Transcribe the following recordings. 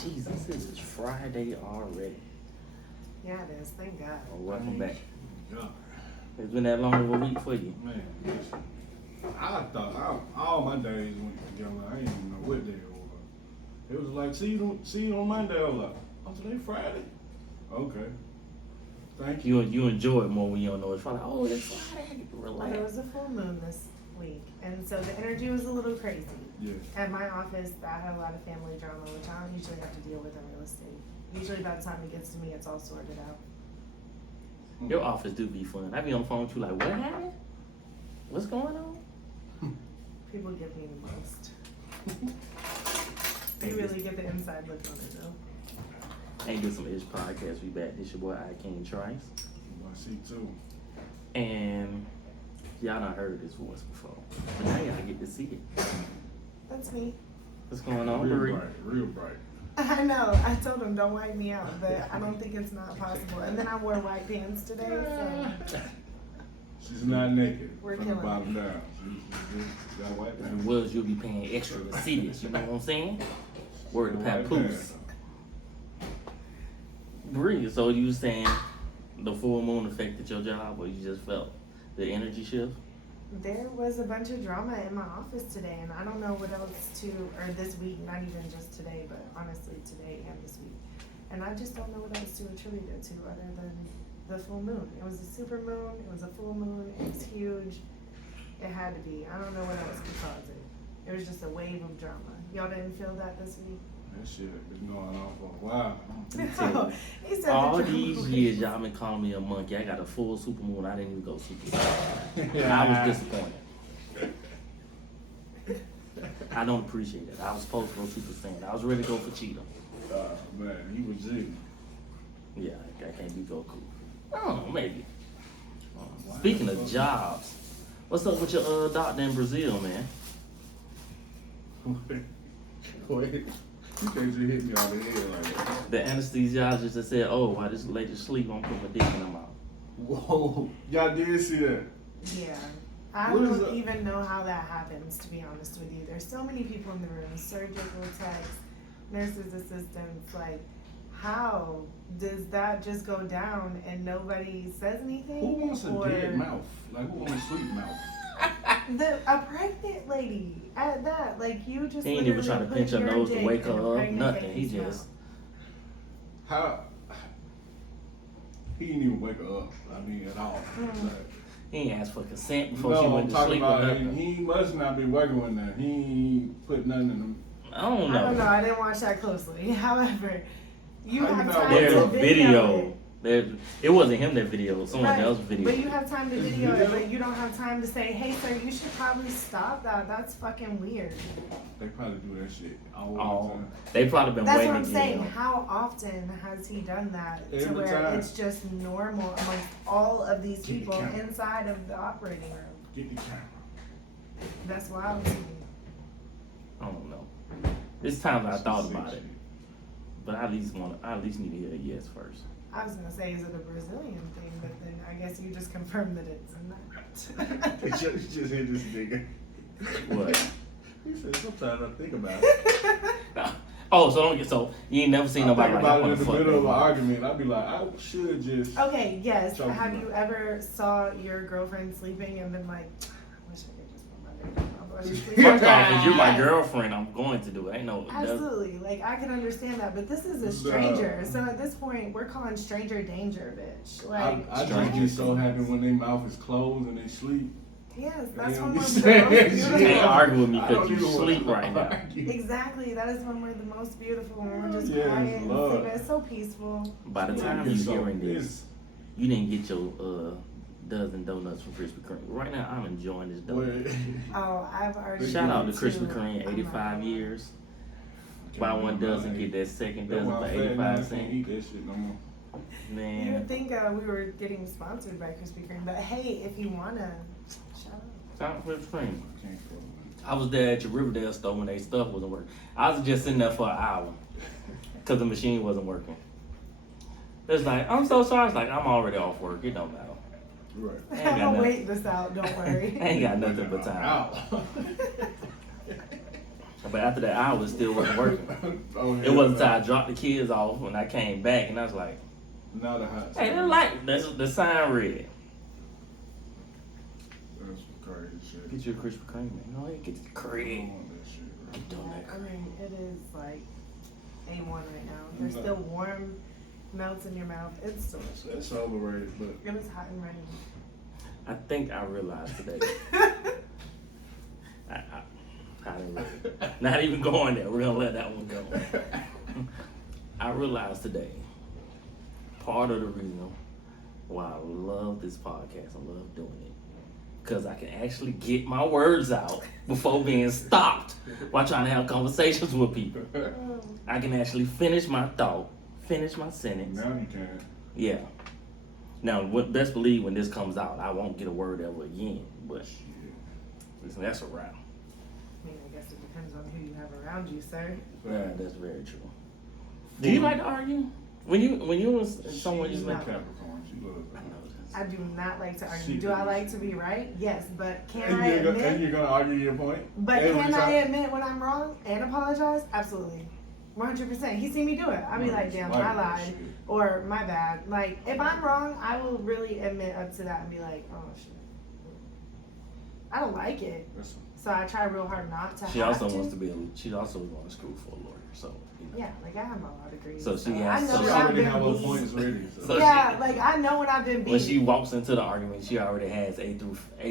Jesus, this is Friday already. Yeah, it is. Thank God. Oh, welcome back. Yeah. It's been that long of a week for you. Man, listen. I thought all my days went together. I didn't even know what day it was. It was like, see you on Monday. I was like, oh, today Friday? Okay. Thank you. You enjoy it more when you don't know it's Friday. Oh, it's Friday. I get to Well, relax. there was a full moon this week, and so the energy was a little crazy. Yeah. At my office, I had a lot of family drama, which I don't usually have to deal with in real estate. Usually by the time it gets to me, it's all sorted out. Your office do be fun. I be on the phone with you like, what happened? What's going on? People give me the most. They really get the inside look on it, though. Ain't get some Ish podcast. We back. This your boy I King Trice. My C2. And y'all done heard this voice before. But now y'all get to see it. That's me. What's going on, Real Marie? bright. Real bright. I know. I told him don't wipe me out, but I don't think it's not possible. And then I wore white pants today, so She's not naked. We're from the killing bottom down. She's got white If it pants. was, you'll be paying extra to see this. You know what I'm saying? Word to White Papoose. pants. Bree, so you was saying the full moon affected your job, or you just felt the energy shift? there was a bunch of drama in my office today, and I don't know what else or this week, not even just today, but honestly today and this week. And I just don't know what else to attribute it to other than the full moon. It was a super moon, it was a full moon, it was huge. It had to be. I don't know what else could cause it. It was just a wave of drama. Y'all didn't feel that this week? That shit been going on for a while. No, he said All the drama these was- years, y'all been calling me a monkey. I got a full super moon. I didn't even go super saiyan. I was disappointed. I don't appreciate it. I was supposed to go super saiyan. I was ready to go for cheetah. Man, he was G. Yeah, I can't be Goku. I don't know, maybe. Speaking of jobs, what's up with your doctor in Brazil, man? Wait. You can't just hit me on the head like that. The anesthesiologist that said, "Oh, while this lady sleep, I'm putting my dick in her mouth." Whoa. Y'all did see that? Yeah. I What is don't that? even know how that happens, to be honest with you. There's so many people in the room, surgical techs, nurses assistants, like, how does that just go down and nobody says anything? Who wants a Or dead mouth? Like, who wants a sweet mouth? a pregnant lady at that, like, you just He ain't even literally trying to put pinch her your nose to dick wake in a her up. pregnant Nothing. He baby's just. mouth. How? He didn't even wake her up. I mean, at all. Mm. Like, He ain't asked for consent before she no, I'm went to talking sleep or about nothing. he must not be working with that. He ain't put nothing in them. I don't I don't know. know. I didn't watch that closely. However, you How you have not time There's to a video it. video. It wasn't him that video. Someone Right, else video. But you have time to Is video it, video? but you don't have time to say, hey sir, you should probably stop that. That's fucking weird. They probably do that shit all the Oh, time. they probably been That's waiting what I'm to saying. get him. How often has he done that to Every where time. it's just normal amongst all of these Get the people camera. inside of the operating room? Get the camera. That's wild to me. I don't know. This time I thought Some about sick it, but I at least need to hear a yes first. I was gonna say, is it a Brazilian thing? But then I guess you just confirmed that it's not. shit. You just hit this nigga. What? He said, sometimes I think about it. Oh, so you ain't never seen I nobody think like, I about it wanna in the fuck middle of an that. argument. I'd be like, I should just. Okay, yes. Choke Have you you ever saw your girlfriend sleeping and been like, I wish I could just put my dick in my mouth while you're sleeping? First off, if you're my Yes. girlfriend, I'm going to do it. Ain't no. Absolutely. Like, I can understand that, but this is a stranger. So at this point, we're calling stranger danger, bitch. Like, I just get so happy when their mouth is closed and they sleep. yes, They that's don't when be we're the saying most shit. You beautiful. can't argue with me I because don't you even wanna sleep right now. argue. Exactly. That is when we're the most beautiful, when we're just Yes, quiet and Lord. sleeping. It's so peaceful. By the Yeah, time it's you're so- hearing this, it's- you didn't get your dozen donuts from Krispy Kreme. Right now, I'm enjoying this donut. Wait. Oh, I've already Shout out to been Krispy Kreme, I'm 85 not- years. Buy one dozen, get that second That's dozen why for I'm fat now, I 85 can't cents. eat that shit no more. You Man, would think we were getting sponsored by Krispy Kreme, but hey, if you wanna, shout out. shout out to Krispy Kreme. I can't fuck with I was there at your Riverdale store when they stuff wasn't working. I was just sitting there for an hour because the machine wasn't working. It's like, I'm so sorry. It's like, I'm already off work. It don't matter. it. Right. I ain't got I'll nothing. wait this out, don't worry. I ain't got nothing but time. Out. But after that hour, it still wasn't working. Oh, It wasn't until I dropped the kids off when I came back, and I was like, Not a hot. "Hey, the light, that's the sign red." That's some crazy shit. Get you a Krispy Kreme, man. No, get the I don't cream. want that shit, Keep doing that I cream. mean, it is like A1 right now. They're No. still warm, melts in your mouth. It's delicious. bro. That's overrated, but It was hot and running. I think I realized today. I didn't really, not even going there. We're gonna let that one go. I realized today, part of the reason why I love this podcast, I love doing it, because I can actually get my words out before being stopped while trying to have conversations with people. I can actually finish my thought, finish my sentence. now you can. Yeah. Now, best believe when this comes out, I won't get a word ever again. But listen, that's a wrap. I mean, I guess it depends on who you have around you, sir. Yeah, that's very true. Do you like to argue? When you was someone you She's like? a Capricorn. She loves I that. know this. I do not like to argue. She Do I does. like to be right? Yes, but can And I you're gonna, and admit? you're gonna argue your point. But every can I time? admit when I'm wrong and apologize? Absolutely. 100%. He seen me do it. I'll be like, damn, I Like that lied. shit. Or my bad. Like, if I'm wrong, I will really admit up to that and be like, oh shit. I don't like it. That's- So I try real hard not to She have also to. wants to be. She also want to school for a lawyer. So you know. Yeah, like I have my law degree. So she I has- know so She when I've already have her been beat. points ready. So. So Yeah, she- like I know when I've been When she beat. walks into the argument, she already has A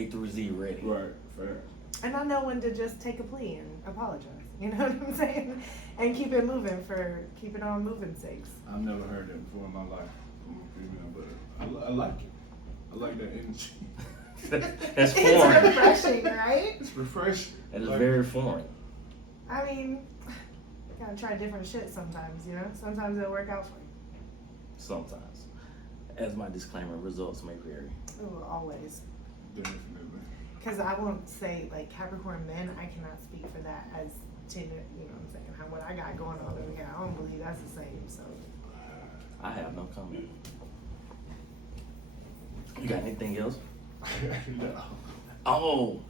through Z ready. Right, fair. And I know when to just take a plea and apologize. You know what I'm saying? And keep it moving keep it on moving sakes. I've never heard that before in my life from a female, but I like it. I like that energy. That's It's foreign. refreshing, right? It's refreshing. That is Like, very foreign. I mean, you gotta try different shit sometimes, you know? Sometimes it'll work out for you. Sometimes. As my disclaimer, results may vary. Ooh, always. Definitely. Because I won't say, like, Capricorn men, I cannot speak for that as to, you know what I'm saying, how what I got going on over here. I don't believe that's the same, so. I have no comment. You got anything else? No. Oh,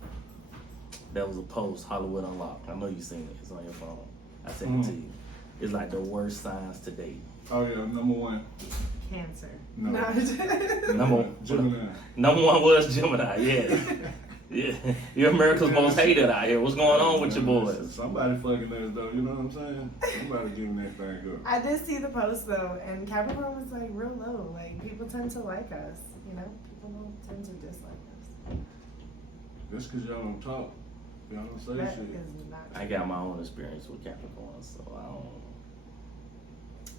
that was a post, Hollywood Unlocked. I know you seen it. It's on your phone. I sent it to you. It's like the worst signs to date. Oh yeah, number one. Cancer. No. Number one was Gemini. Yeah, yeah. You're America's most hated out here. What's going on with your boys? Somebody fucking us though, you know what I'm saying? Somebody giving that thing up. I did see the post though, and Capricorn was like real low. Like people tend to like us, you know. People don't tend to dislike us. Just cause y'all don't talk, y'all don't say That shit. is not. I got my own experience with Capricorn, so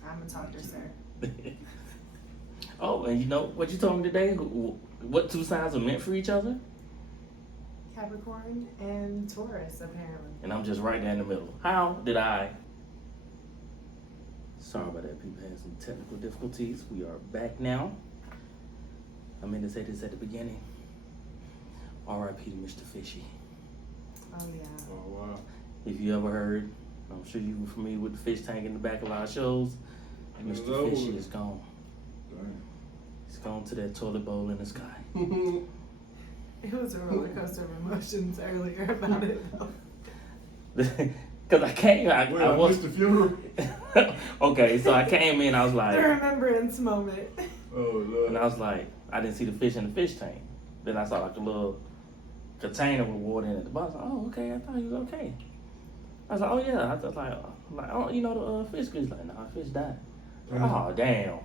I'm a talker, sir. I don't. Oh, and you know what you told me today? What two signs are meant for each other? Capricorn and Taurus, apparently. And I'm just right there in the middle. How did I? Sorry about that. People had some technical difficulties. We are back now. I meant to say this at the beginning. R.I.P. to Mr. Fishy. Oh yeah. Oh wow. If you ever heard, I'm sure you were familiar with the fish tank in the back of our shows. It's Mr. over. Fishy is gone. Damn. He's gone to that toilet bowl in the sky. It was a roller coaster of emotions earlier about it though. Because I came, I Well, was. Mr. Funeral. Okay, so I came in, I was The like, remembrance moment. Oh Lord. and I was like, I didn't see the fish in the fish tank. Then I saw like a little container with water in it. The boss, oh, okay, I thought he was okay. I was like, oh yeah. I was like, oh, you know the fish? He's like, nah, fish died. Oh damn.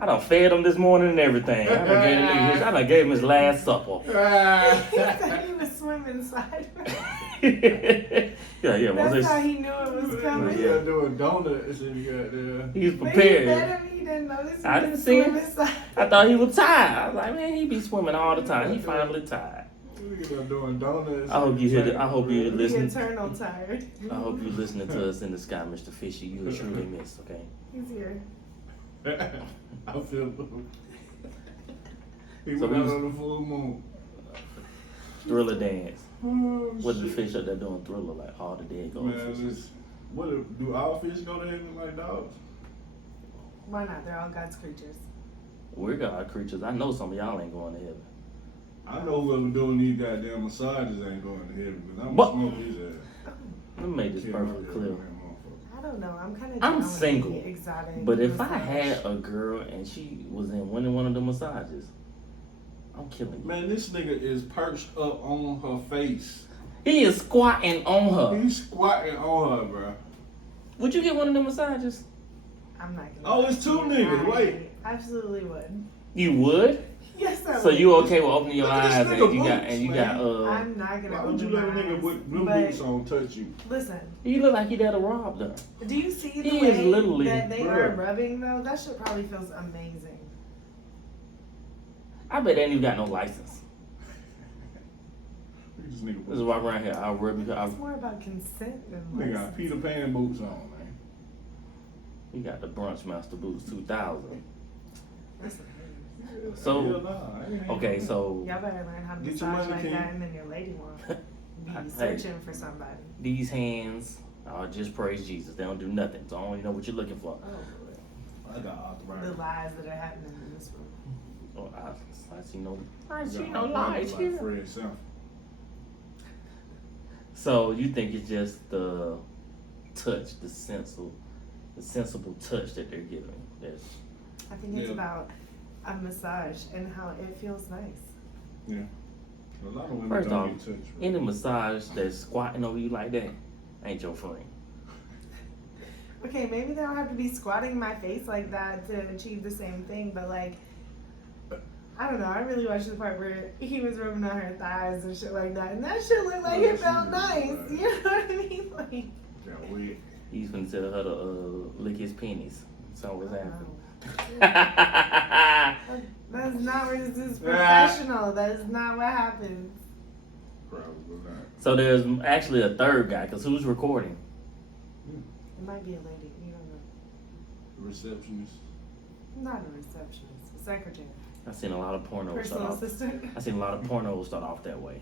I done fed him this morning and everything. I done gave him his last supper. He said he was swimming sideways. yeah. That's how he knew it was You coming. gotta do a donut and you got there. He was But he prepared. fed him, he didn't notice. I didn't see him. Sideways. I thought he was tired. I was like, man, he be swimming all the time. He finally tired. You doing donuts. I hope you hear I hope you The listen. eternal tired. I hope you listening to us in the sky, Mr. Fishy. You are truly missed, okay? He's here. I feel. He So went we out was- on the full moon. Thriller dance. Oh, What the shit. fish up there doing Thriller like all the dead Man, goldfishes? do all fish go to heaven like dogs? Why not? They're all God's creatures. We're God creatures. I know some of y'all ain't going to heaven. I know whoever doing these goddamn massages ain't going to heaven because I'm What? gonna smoke his ass. Let me make this Kid perfectly out there clear. doing that motherfucker. I don't know. I'm kind of. I'm single, exotic. But if I massage. had a girl and she was in one of the massages, I'm killing you. Man, this nigga is perched up on her face. He is squatting on her. He's squatting on her, bro. Would you get one of them massages? I'm not gonna. Oh, it's two niggas. Wait. Absolutely would. You would? Yes, I would. So you okay with opening your Look at eyes this and nigga you got boots, I'm not gonna. Why would you let a open my nigga eyes, with them but boots on touch you? Listen, You look like you there to rob them. do you see the He way is literally- that they are Bruh. rubbing though? That shit probably feels amazing. I bet they ain't even got no license. Look at this nigga Just boots. walk around here. I'll rub you. It's more about consent than Nigga got license. Peter Pan boots on, man. You got the Brunch Master Boots 2000. Listen, So- Hell nah, I ain't Okay, doing so y'all better learn how to Get your massage money, like King. that, and then your lady won't be Hey. searching for somebody. these hands are just praise Jesus. They don't do nothing. So I don't even know what you're looking for. Oh, that. I got the arthritis. lies that are happening in this room. Oh, I see no. I I see got no arthritis lies like here. Fred Sanford. So you think it's just the touch, the sensible touch that they're giving? That's I think it's Yeah. about a massage and how it feels nice. Yeah. A lot of women First don't off, get touched. any massage that's squatting over you like that ain't your friend. Okay, maybe they don't have to be squatting my face like that to achieve the same thing, but like, I don't know. I really watched the part where he was rubbing on her thighs and shit like that, and that shit looked like Yeah, it she felt was nice. right. You know what I mean? Like, Got wet. He's gonna tell her to lick his pennies. So what's happening? that's not where this is professional. That is not what happens. Probably not. So there's actually a third guy, cause who's recording? It might be a lady. You don't know. Receptionist. Not a receptionist. A secretary. I seen a lot of pornos start Personal off. assistant. I seen a lot of pornos start off that way.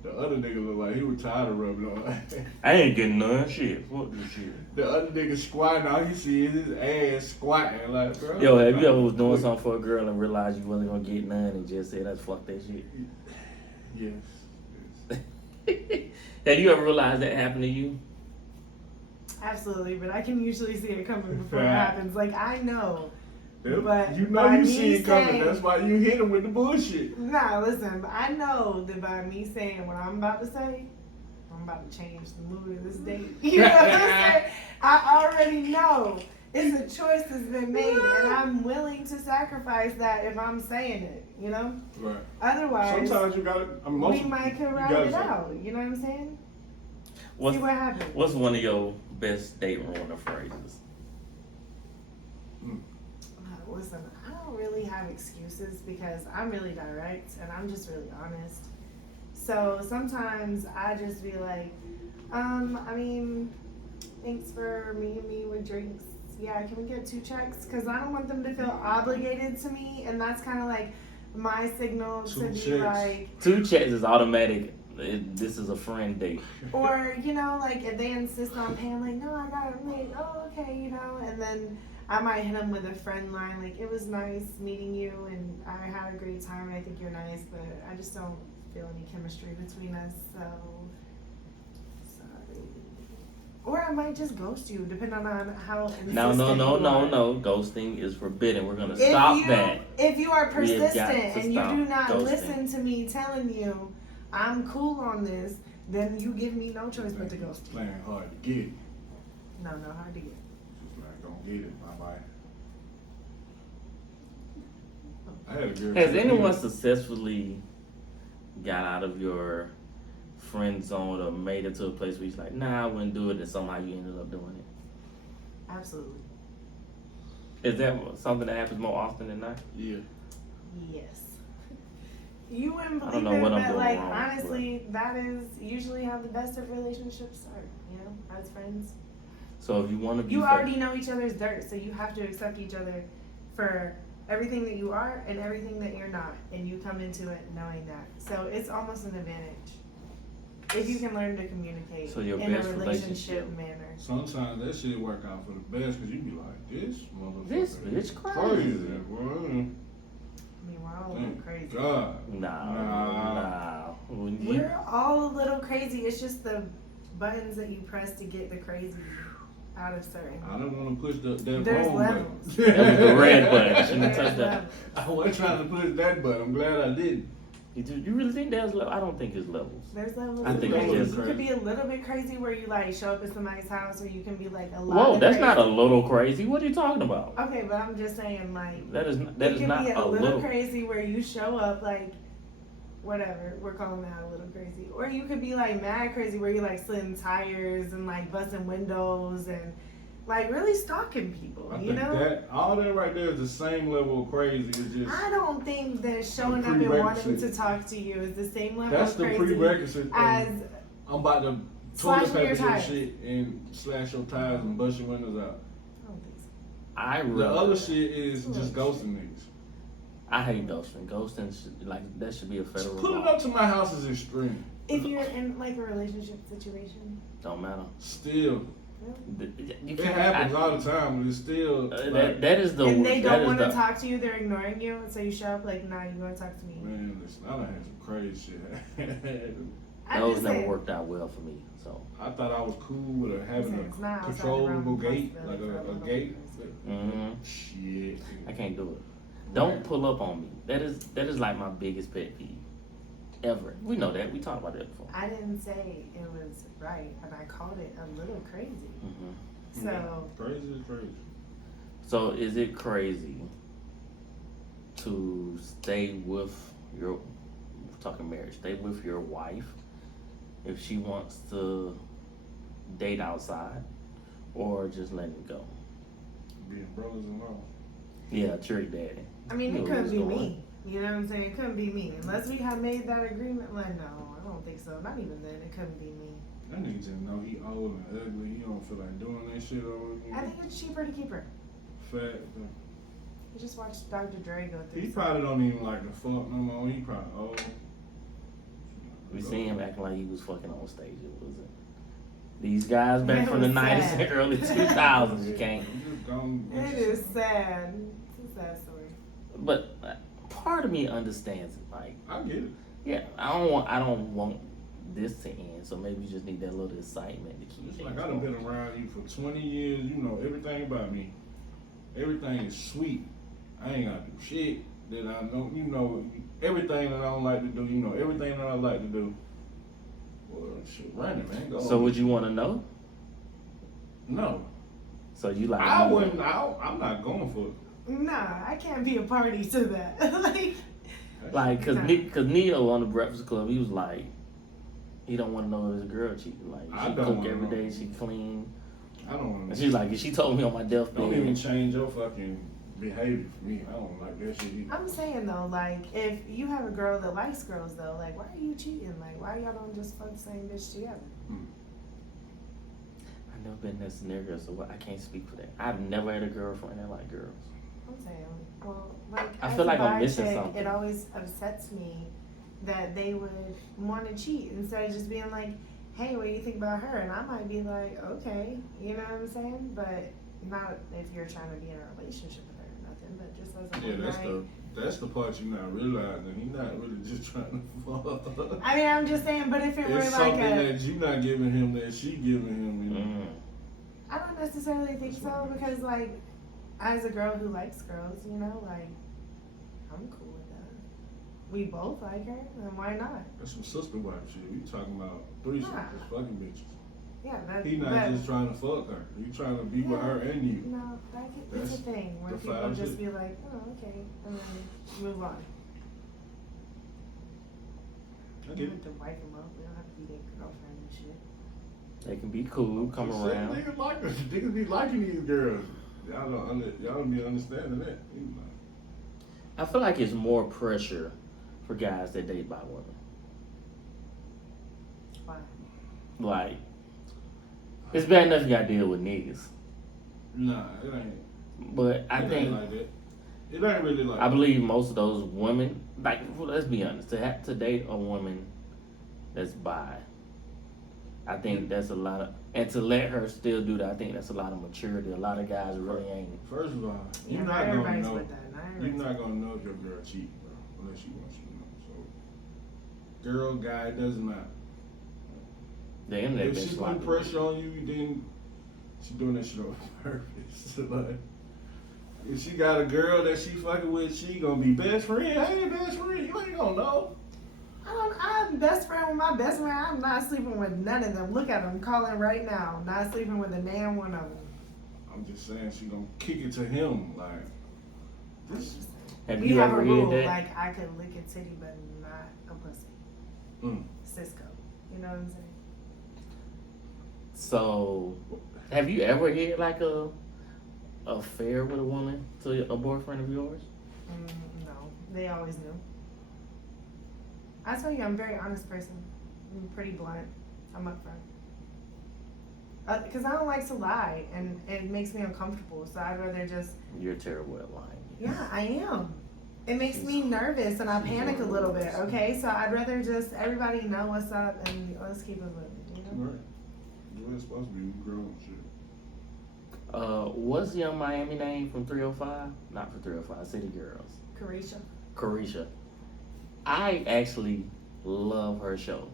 The other nigga look like he was tired of rubbing on her. I ain't getting none. Shit. Fuck this shit. The other nigga squatting, all he see is his ass squatting. Like, bro. Yo, have you ever was doing something for a girl and realized you wasn't gonna get none and just said, "That's fuck that shit"? Yes. Have you ever realized that happened to you? Absolutely, but I can usually see it coming before it Right. happens. Like, I know. Yep. But You know by you me see it coming. saying- That's why you hit him with the bullshit. Nah, listen, but I know that by me saying what I'm about to say, I'm about to change the mood of this date. You know what I'm saying? I already know it's a choice that's been made, and I'm willing to sacrifice that if I'm saying it, you know? Right. Otherwise, Sometimes you gotta. I mean, we might could ride gotta it say- out. You know what I'm saying? What's, See what happens. what's one of your best date ruiner phrases? Listen, I don't really have excuses because I'm really direct and I'm just really honest. So sometimes I just be like, I mean, thanks for meeting me with drinks. Yeah, can we get 2 checks? Because I don't want them to feel obligated to me, and that's kind of like my signal to 2 be checks. like, 2 checks is automatic. This is a friend date. or you know, like if they insist on paying, like, no, I got it. I'm like, oh, okay, you know, and then I might hit them with a friend line, like, it was nice meeting you, and I had a great time, and I think you're nice, but I just don't feel any chemistry between us, so sorry. Or I might just ghost you, depending on how insistent No. you are. Ghosting is forbidden. We're gonna If stop you, that. If you are We have got persistent to and you stop do not ghosting. listen to me telling you I'm cool on this, then you give me no choice but to ghost you. Playing hard to get. No, hard to get. Just like, don't get it. Bye bye. I had a girl. Has tell anyone me- successfully got out of your friend zone or made it to a place where you're like, nah, I wouldn't do it, and somehow you ended up doing it? Absolutely. Is that something that happens more often than not? Yeah. Yes. You wouldn't I believe don't know it, what I'm but doing like wrong, honestly, that is usually how the best of relationships start, you know, as friends. So if you want to be You already know each other's dirt, so you have to accept each other for everything that you are and everything that you're not, and you come into it knowing that. So it's almost an advantage if you can learn to communicate So your in a best relationship relationship. manner. Sometimes that shit work out for the best because you be like, this motherfucker. This is bitch crazy. Boy. Meanwhile, Thank crazy. God. Nah, Nah. nah. We're all a little crazy. It's just the buttons that you press to get the crazy out of certain. I don't want to push that There's wrong levels. button. That was the red button. Shouldn't There's touch that. levels. I wasn't trying to push that button. I'm glad I didn't. You really think there's levels? I don't think it's levels. There's levels. I think of it's crazy. just- You could be a little bit crazy where you like show up at somebody's house, or you can be like a lot. Whoa, of that's crazy. not a little crazy. What are you talking about? Okay, but I'm just saying like That is you not be a a little little. crazy where you show up like whatever, we're calling that a little crazy. Or you could be like mad crazy where you like slitting tires and like busting windows and like really stalking people, I you think know? that all that right there is the same level of crazy. It's just I don't think that showing up and prerequisite. wanting to talk to you is the same level that's of the crazy prerequisite. as I'm about to slashing toilet your paper your tires. shit and slash your tires and bust your windows out. I don't think so. I The rather. other shit is Some just other ghosting niggas. I hate ghosting. Ghosting should, that should be a federal Pulling law. up to my house is extreme. If you're in like a relationship situation, Don't matter. Still, You it can't. happens all the time, but it's still like, that is the. and they that don't is want to the- talk to you, they're ignoring you, and so you show up like, nah, you want to talk to me. man, listen, I done had some crazy shit. I'm Those just never saying. worked out well for me. So. I thought I was cool with having It's not a outside the controllable realm of gate, like possibility for a little gate. Mhm. Shit. I can't do it. Don't pull up on me. That is like my biggest pet peeve ever. We know that. We talked about that before. I didn't say it was right, and I called it a little crazy. Hmm. So Crazy is crazy. So is it crazy to stay with your talking marriage? Stay with your wife if she wants to date outside, or just letting it go? Being brothers-in-law. Yeah, trick daddy. I mean, You it know couldn't what's be going me. You know what I'm saying? It couldn't be me unless we had made that agreement. Like, no, I don't think so. Not even then. It couldn't be me. That nigga just know he old and ugly. He don't feel like doing that shit over again. I think it's cheaper to keep her. Fat. You just watched Dr. Dre go through. He something. probably don't even like the fuck no more. He probably old. We seen him acting like he was fucking on stage. It wasn't. These guys back It from the was 90s sad. and early 2000s, you can't. He just gone. It is sad. It's a sad story. But part of me understands it. Like, I get it. yeah, I don't want this to end. So maybe you just need that little excitement to keep It's it. like I done been around you for 20 years. You know everything about me. Everything is sweet. I ain't got to do shit that I know. You know everything that I don't like to do. You know everything that I like to do. Well, shit, run it, man. Go. So would you want to know? No. So you like? I wouldn't. I'm not going for it. Nah, I can't be a party to that. Like, cause Nah. cause Neo on the Breakfast Club, he was like, he don't want to know if his girl cheating. Like, I she don't cook wanna every know. day, she clean. I don't want And to. she's like, she told me on my Don't even deathbed. change your fucking behavior for me. I don't like that shit either. I'm saying though, like, if you have a girl that likes girls though, like, why are you cheating? Like, why y'all don't just fuck the same bitch together? I've never been in that scenario, so I can't speak for that. I've never had a girlfriend that liked girls. I'm saying, well, like, I as feel a like I'm bi missing chick, something. It always upsets me that they would want to cheat instead of just being like, hey, what do you think about her? And I might be like, okay, you know what I'm saying? But not if you're trying to be in a relationship with her or nothing, but just as a Yeah, that's the part you're not realizing. He's not really just trying to fuck. I mean, I'm just saying, but if it were It's like something a, that you not giving him that she giving him. You know? I don't necessarily think so because like, as a girl who likes girls, you know, like, I'm cool with that. We both like her, then why not? That's some sister wife shit. We talking about threesomes, Nah. just fucking bitches. Yeah, that, He not but, just trying to fuck her. He trying to be with her and you. No, it's That's a thing where the people five just shit. be like, oh, okay, and then move on. I You get don't it. have to wipe them up. We don't have to be their girlfriend and shit. They can be cool, come Just say around. Niggas like her. Niggas be liking these girls. Y'all don't be understanding that. I feel like it's more pressure for guys that date by women. Why? Like, it's bad enough you gotta deal with niggas. Nah, it ain't. But I It think, ain't like that. It ain't really like I believe most of those women, like, well, let's be honest, to date a woman that's bi, I think that's a lot of, and to let her still do that, I think that's a lot of maturity. A lot of guys really ain't. First of all, Yeah, you're not not gonna everybody's know. with that. Not You're everybody's not gonna know if your girl cheating, bro, unless she wants you to know. So girl, guy, it doesn't matter. The internet If been she put sloppy. pressure on you, then she doing that shit on purpose. Like, if she got a girl that she fucking with, she gonna be best friend. Hey, best friend, you ain't gonna know. I'm best friend with my best friend. I'm not sleeping with none of them. Look at them calling right now. Not sleeping with a damn one of them. I'm just saying she gonna kick it to him. Like, this. Have We you have ever a read rule, that? like I could lick a titty but not a pussy. Cisco. You know what I'm saying? So, have you ever had like a affair with a woman to a boyfriend of yours? No, they always knew. I tell you, I'm a very honest person. I'm pretty blunt. I'm upfront. Because I don't like to lie, and it makes me uncomfortable. So I'd rather just. You're terrible at lying. Yeah, I am. It makes me nervous, and I panic a little bit. Okay, so I'd rather just everybody know what's up, and let's keep it moving. You know. Right. The way it's supposed to be, you grown shit. What's Young Miami name from 305? Not from 305, City Girls. Carisha. Carisha. I actually love her show.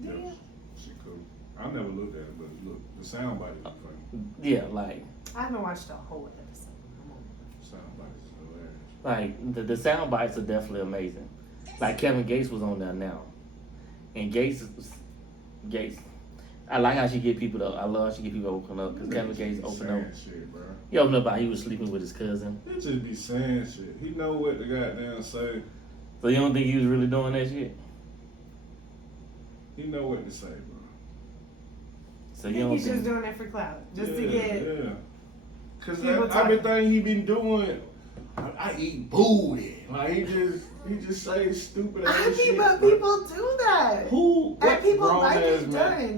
Yeah. Yes, she cool. I never looked at it, but look, the sound bite is funny. Yeah, like I haven't watched a whole episode. Sound bite is hilarious. the sound bites are definitely amazing. Like Kevin Gates was on there now, and Gates. I like how she get people to. I love how she get people to open up because Kevin Gates opened up. Shit, bro. He opened up about he was sleeping with his cousin. He just be saying shit. He know what to goddamn say. So you don't think he was really doing that shit? He know what to say, bro. So I you think don't he's think? just doing it for clout, just to Yeah, get. Yeah. Cause people everything he been doing, I eat booty. Like he just say stupid ass I mean, shit. but bro. people do that. Who? And What people grown like ass it man?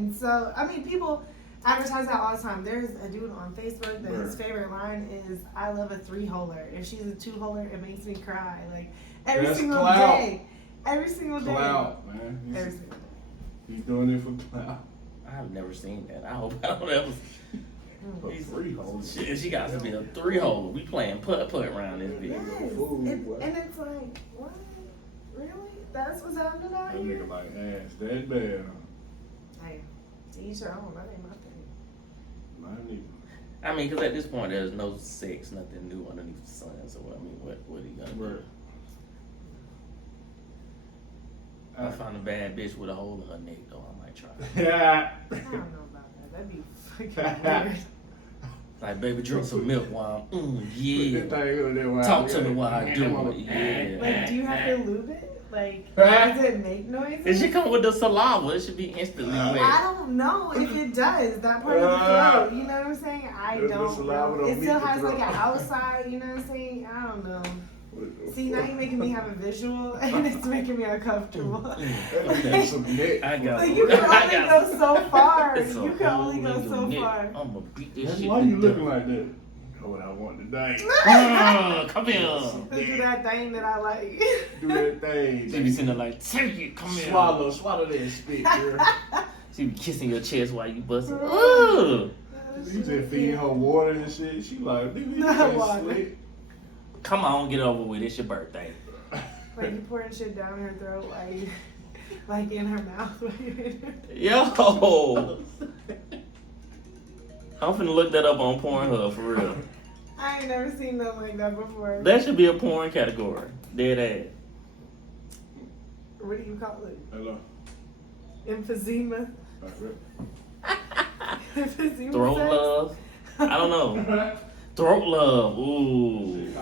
done. So, I mean, people advertise that all the time. There's a dude on Facebook that his Right. favorite line is, I love a 3-holer. If she's a 2-holer, it makes me cry. Like, every That's single clout. day. Every single day. Clout, man. Every single day. He's doing it for clout. I've never seen that. I hope I don't ever. For He's- 3 holes. She got to be a 3-hole. We playing put around this Yes. bitch. Fool, boy. And it's like, what? Really? That's what's happening out That here? nigga like ass that bad, huh? Hey, to each their own. That ain't my thing. Mine neither. I mean, because at this point there's no sex, nothing new underneath the sun. So I mean, what are you gonna do? Right. I find a bad bitch with a hole in her neck, though. I might try. Yeah. I don't know about that. That'd be fucking weird. Like, baby, drink some milk while I'm, Yeah. yeah. Talk to me while I do it. Yeah. Like, do you have to lube it? Like, does it make noises? It should come with the saliva. It should be instantly I wet. don't know if it does. That part of the throat. You know what I'm saying? I The don't saliva know. don't It still meet the has like throat. an outside, you know what I'm saying? I don't know. See, now you're making me have a visual and it's making me uncomfortable. That's some neck. I got Like, you can I only got- go so far. It's a You can only hole go in your so neck. far. I'm gonna beat this That's shit. why to you death. looking like that. Know what I want today. Come here. Do that thing that I like. Do that thing. She be sitting there like, take it, come here. Swallow that spit, girl. She be kissing your chest while you busting. Ooh. You just feed her water and shit. She like, nigga, you Not can't water. slick. Come on, get over with. It's your birthday. Like you pouring shit down her throat, like in her mouth. Yo. I'm finna look that up on Pornhub for real. I ain't never seen nothing like that before. That should be a porn category. Dead ass. What do you call it? Hello. Emphysema. Emphysema. Throat sex? love. I don't know. Throat love. Ooh.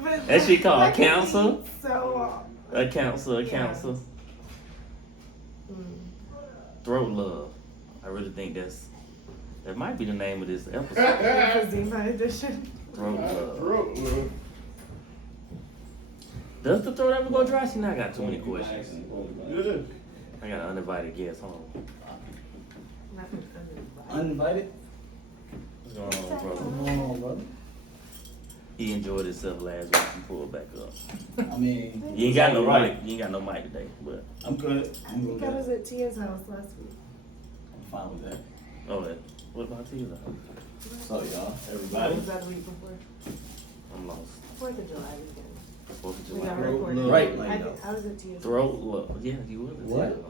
But That shit called that can cancer? be So. A counselor, a Yeah. counselor. Throat love. I really think that might be the name of this episode. Emphysema edition. Throat love. Throat love. Does the throat ever go dry? See, now I got too many questions. Yeah. I got an uninvited guest. Hold on. Uninvited? What's going on, bro? Oh, brother. He enjoyed himself last week. He pulled back up. I mean, You ain't got no right. mic. You ain't got no mic today, but I'm good. I'm I think I good. was at Tia's house last week. I'm fine with that. okay. What about you, though? So, y'all, That everybody. was that week before. I'm lost. 4th of July weekend. Fourth of We July. got Throat recorded. love. Right, I, like think- I was at TS. Throat love. Yeah, you was. What?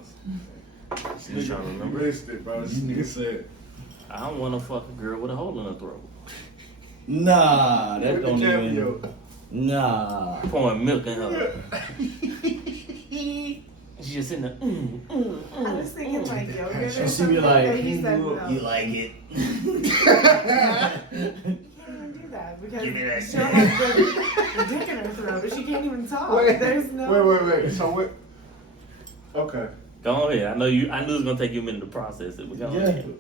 She was trying to remember. Missed it, bro. This nigga said. I don't want to fuck a girl with a hole in her throat. Nah, that With don't the even. cameo. Nah. Pouring milk in her. She just sitting there. I was thinking like yogurt or She something, be like, but he said no. you like it? You can't even do that because Give me that she'll have the dick in her throat, but she can't even talk. There's no. Wait. So what? Okay. Go ahead. I know you. I knew it was gonna take you a minute to process it, but go Yeah. ahead.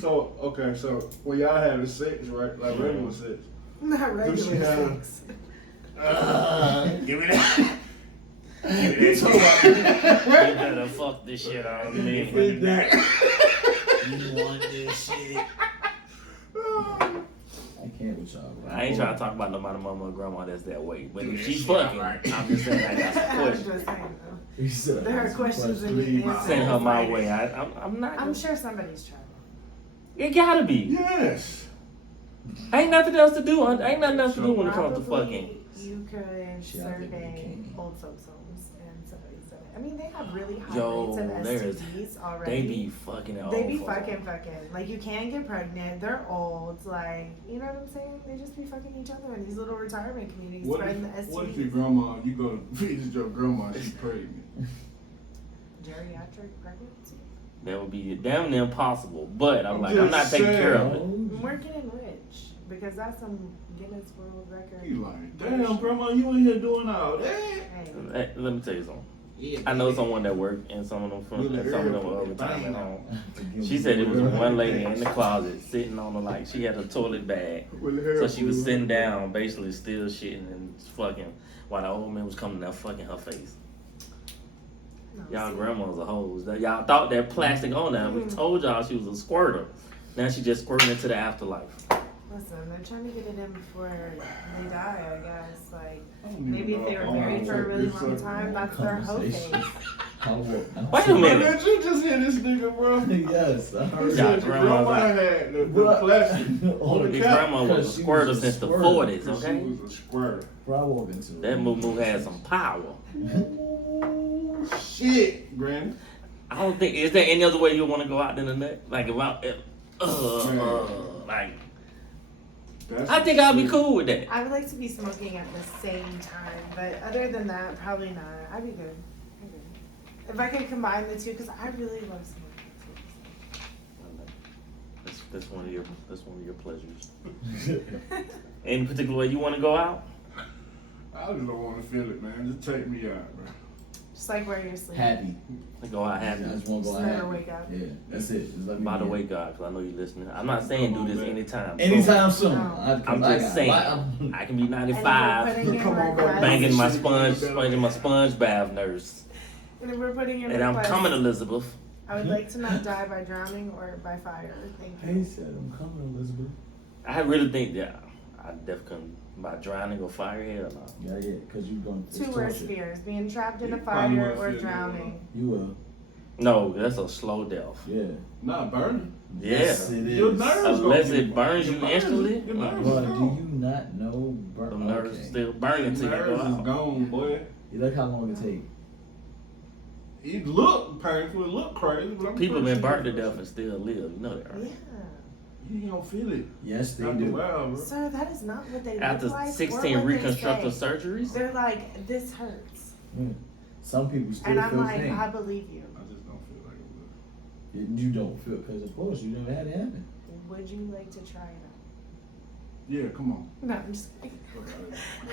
So okay. So when y'all having sex, right? Like regular sex. Not regular she have- sex. Give me that. You talking about You better fuck this shit out of me. you want this shit? I can't with y'all. Bro. I ain't trying to talk about nobody mama or grandma that's that way. But if she's fucking, I'm just saying I got some I was questions. just saying though. You said There are questions in the answers. Send her my way. I'm not. I'm sure somebody's trying. It gotta be. Yes. Ain't nothing else to do. Ain't nothing else to do when it comes to Probably fucking. you could Shit, I think we survey can. old folks' homes and somebody's done it. I mean, they have really high Yo, rates of there's- STDs already. They be fucking it They all be for fucking. Like, you can get pregnant. They're old. Like, you know what I'm saying? They just be fucking each other in these little retirement communities, What spreading the if, what if STDs. your grandma, you go to visit your grandma, she's pregnant? Geriatric pregnancy? That would be damn near impossible. But I'm I'm like, I'm not just taking saying. care of it. We're getting rich because that's some Guinness World Record. You like, damn, grandma, you in here doing all that? Hey, Hey, let me tell you something. Yeah, I know someone that worked in some of them from Really some of them early. retirement homes. She said it was one lady in the closet sitting on the like she had a toilet bag, so she was sitting down, basically still shitting and fucking, while the old man was coming down fucking her face. no, Y'all see, grandmas are hoes. Y'all thought that plastic on there. We told y'all she was a squirter. Now she just squirting into the afterlife. Listen, they're trying to get it in before they die, I guess. Like, I don't even maybe if know they were how married long for a really this long sucker- time, that's their hoe phase. Wait a minute. Man, you just hit this nigga, bro. Yes, I You heard Y'all said that. your grandma's grandma out. had the Bruh. plastic On on His the couch. grandma was Because a she squirter was a since the squirter. 40s, She okay? was a squirter. Bro, I walk into That moo had some power. Shit, Granny. I don't think, is there any other way you want to go out than the nut? Like, if like, That's I think I'll be shit. cool with that. I would like to be smoking at the same time, but other than that, probably not. I'd be good. I'm good. If I could combine the two, because I really love smoking too. That's one of your pleasures. Any particular way you want to go out? I just don't want to feel it, man. Just take me out, bro. Just like where you're sleeping. happy. Go out I happy. just want to go Just out never happy. wake up. Yeah, that's it. Just let me By the be. way, God, because I know you're listening. I'm not saying do this anytime. soon. Anytime soon. No. I'm just saying. I can be 95, And if we're putting in Come on, baby. requests- banging my sponge bath nurse. And if we're putting in And I'm requests, coming, Elizabeth. I would like to not die by drowning or by fire. Thank He you. said, I'm coming, Elizabeth. I really think that I definitely couldn't by drowning or fire, hell no. Yeah, because you're going to Two worst fears: being trapped in a You probably fire wouldn't or feel drowning. You will. No, that's a slow death. Yeah. Not burning. Yeah. Yes, it Your is. nerves Unless gonna it be- burns your you nerves- instantly. Your nerves Bro, is do gone. you not know? The nerves Okay. still burning till you Nerves go is out. gone, boy. You look how long it take. It look painful, it look crazy, but I'm People pretty been sure burnt to death and still live. You know that, right? Yeah. You ain't gonna feel it. Yes, they After a do. while, bro. Sir, that is not what they After look like. 16 or what they reconstructive say. surgeries, They're like, this hurts. Some people still And I'm feel like, pain. I believe you. I just don't feel like it. You don't feel, because of course you never had it happen. Would you like to try it Yeah, come on. out? No, I'm just kidding.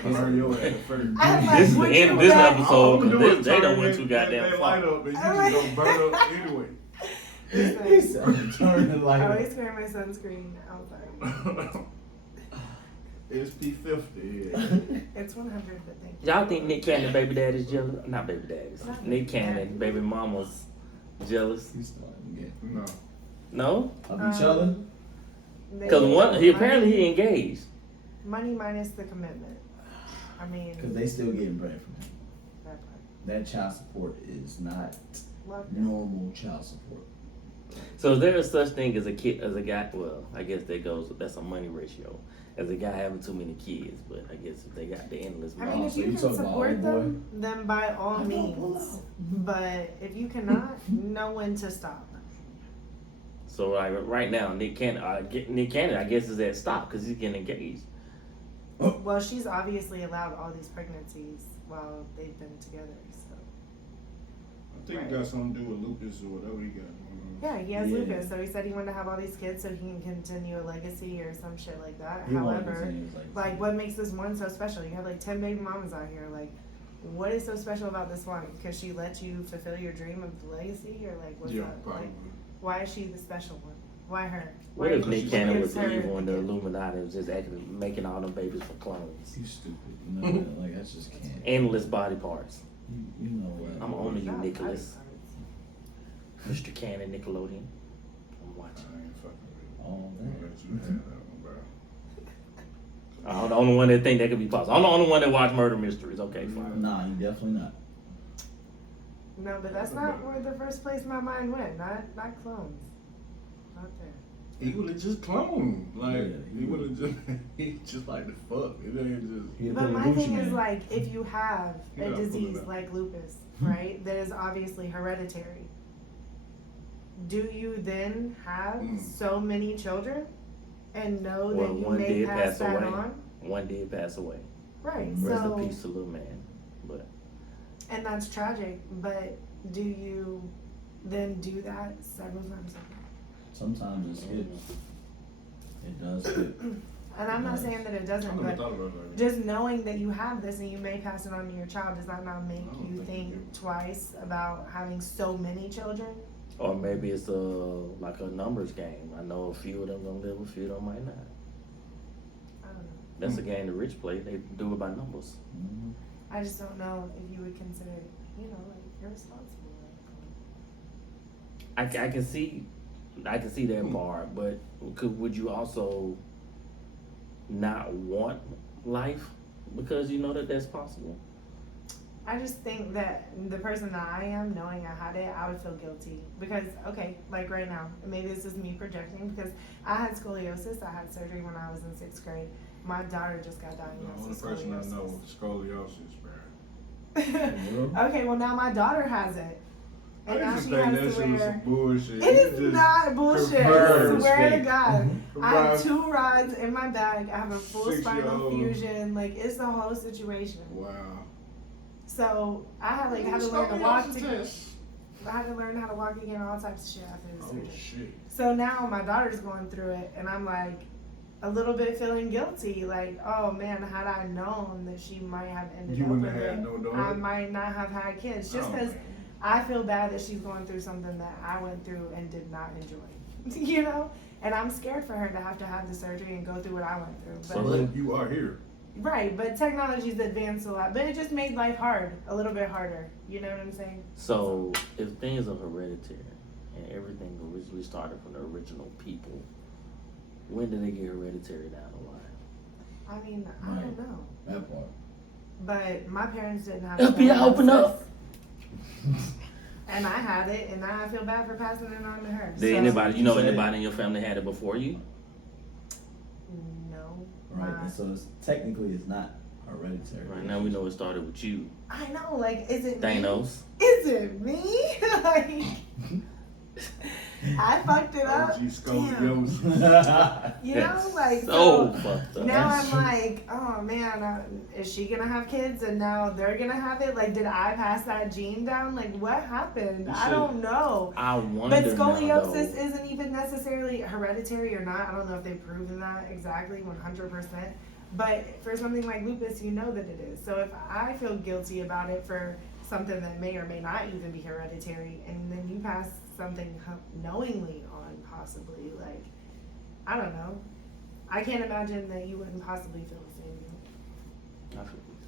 I heard your ass first. I'm like, this is the would end of you this like- episode All I'm because doing is they don't turn went that- too goddamn that light far. up, and you just gonna burn up anyway. He said, turn the light I on. always wear my sunscreen outside. SP50, yeah. It's 100, but thank you. Y'all think Nick Cannon baby daddy's jealous? Not baby daddies. Not Nick baby Cannon daddy. baby mama's jealous. He's starting again. No. No, Of each other? because They- he apparently he engaged. Money minus the commitment. I mean, Because they still getting bread from him. that part. That child support is not Love that. normal child support. So is there such thing as a guy? Well, I guess that's a money ratio. As a guy having too many kids, but I guess if they got the endless I money. mean, if so you you can talking about support old boy? them, then by all I don't pull means. out. But if you cannot, know when to stop. So like right now, Nick Cannon, I guess is at stop because he's getting engaged. Well, she's obviously allowed all these pregnancies while they've been together. So I think it got something to do with lupus or whatever he got. yeah, he has Yeah. lupus, so he said he wanted to have all these kids so he can continue a legacy or some shit like that. He wanted to However, continue his legacy. like what makes this one so special? You have like 10 baby mamas out here. Like, what is so special about this one? Because she let you fulfill your dream of the legacy, or like what's Yeah, up? probably. Like, why is she the special one? Why her? What Why if Nick gives Cannon was her evil and the gift? Illuminati was just actually making all them babies for clones? You stupid. No, like I just can't. Endless body parts. You know what? I'm owning you, Not Nicholas. body Mr. Cannon, Nickelodeon. I'm I watching. ain't fucking with it. All I'm gonna that. let you have that one, bro. I'm the only one that think that could be possible. I'm the only one that watch murder mysteries. Okay, fine. Nah, you definitely not. parts. No, but that's not where the first place my mind went. Not clones. Not there. He would have just cloned. Like, Yeah, he would have just, he just like the fuck. It ain't just. He'd But put a my Gucci thing is man. like, if you have Yeah, a pull it disease out. like lupus, right, that is obviously hereditary, do you then have so many children and know Well, that you one may did pass pass that away. on? One did pass away. Right. Rest So, in peace to little man. But and that's tragic. But do you then do that several times? Sometimes it skips. It does skip. And I'm not saying that it I doesn't, never but thought about it like that. just knowing that you have this and you may pass it on to your child, does that not make I don't you think you think twice about having so many children? or maybe it's like a numbers game. I know a few of them gonna live, a few of them might not. I don't know. That's a game the rich play. They do it by numbers. Mhm. I just don't know if you would consider it, like irresponsible. I can see that part, but would you also not want life because you know that that's possible? I just think that the person that I am, knowing I had it, I would feel guilty. Because, okay, like right now, maybe this is me projecting, because I had scoliosis. I had surgery when I was in 6th grade. My daughter just got The diagnosed only with person I know scoliosis. with scoliosis, bro. Okay, well now my daughter has it. And now I just she think has that to shit was wear... some bullshit. It is not bullshit. I confirms swear to fake. God. I have Bro. 2 rods in my bag. I have a full spinal 6-year-old. fusion. Like, it's the whole situation. Wow. So I had had to learn to walk again. I had to learn how to walk again, all types of shit after the Oh surgery. shit. So now my daughter's going through it, and I'm like a little bit feeling guilty. Like, oh man, had I known that she might have ended You up wouldn't with have had it, no daughter? I might not have had kids. Just Oh, because man. I feel bad that she's going through something that I went through and did not enjoy. And I'm scared for her to have the surgery and go through what I went through. But So- But you are here. right, but technology's advanced a lot. But it just made life hard, a little bit harder. You know what I'm saying? So if things are hereditary and everything originally started from the original people, when did they get hereditary down the line? I mean, I Right. don't know. That part. But my parents didn't have FBI, open up. And I had it, and now I feel bad for passing it on to her. Did So, anybody So- in your family had it before you? No. Right. my- And so technically it's not hereditary. Right now we know it started with you, I know, like, is it me? Thanos. Is it me? Like, I fucked it up. OG Damn. scoliosis. You know, like, so so fucked up. now That's I'm like, oh man, is she gonna have kids and now they're gonna have it? Like, did I pass that gene down? Like, what happened? You I should- don't know. I wonder But scoliosis now, isn't even necessarily hereditary or not. I don't know if they've proven that exactly 100%. But for something like lupus, you know that it is. So if I feel guilty about it for something that may or may not even be hereditary, and then you pass something knowingly on, possibly, like, I don't know. I can't imagine that you wouldn't possibly feel the same thing.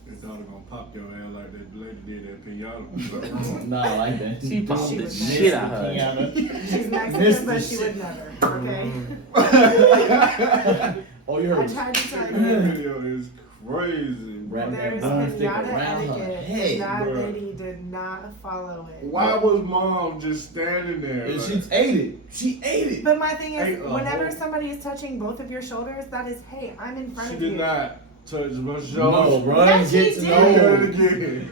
Your daughter gonna pop your ass like that lady did at Pinata. Nah, I like that. She popped She the was shit out of her. She's Mexican, Missed but the she shit. would never, okay? Oh, you're I tried to tell That you. video is crazy. Wrap that There's boomstick pinata around her etiquette. head, That bruh. lady did not follow it. Why was mom just standing there? And like- she ate it. She ate it. But my thing Hey, is, whenever whole- somebody is touching both of your shoulders, that is, hey, I'm in front She of did you. not touch my No, shoulder. bro. Yes, Get she to did. know. Do it again.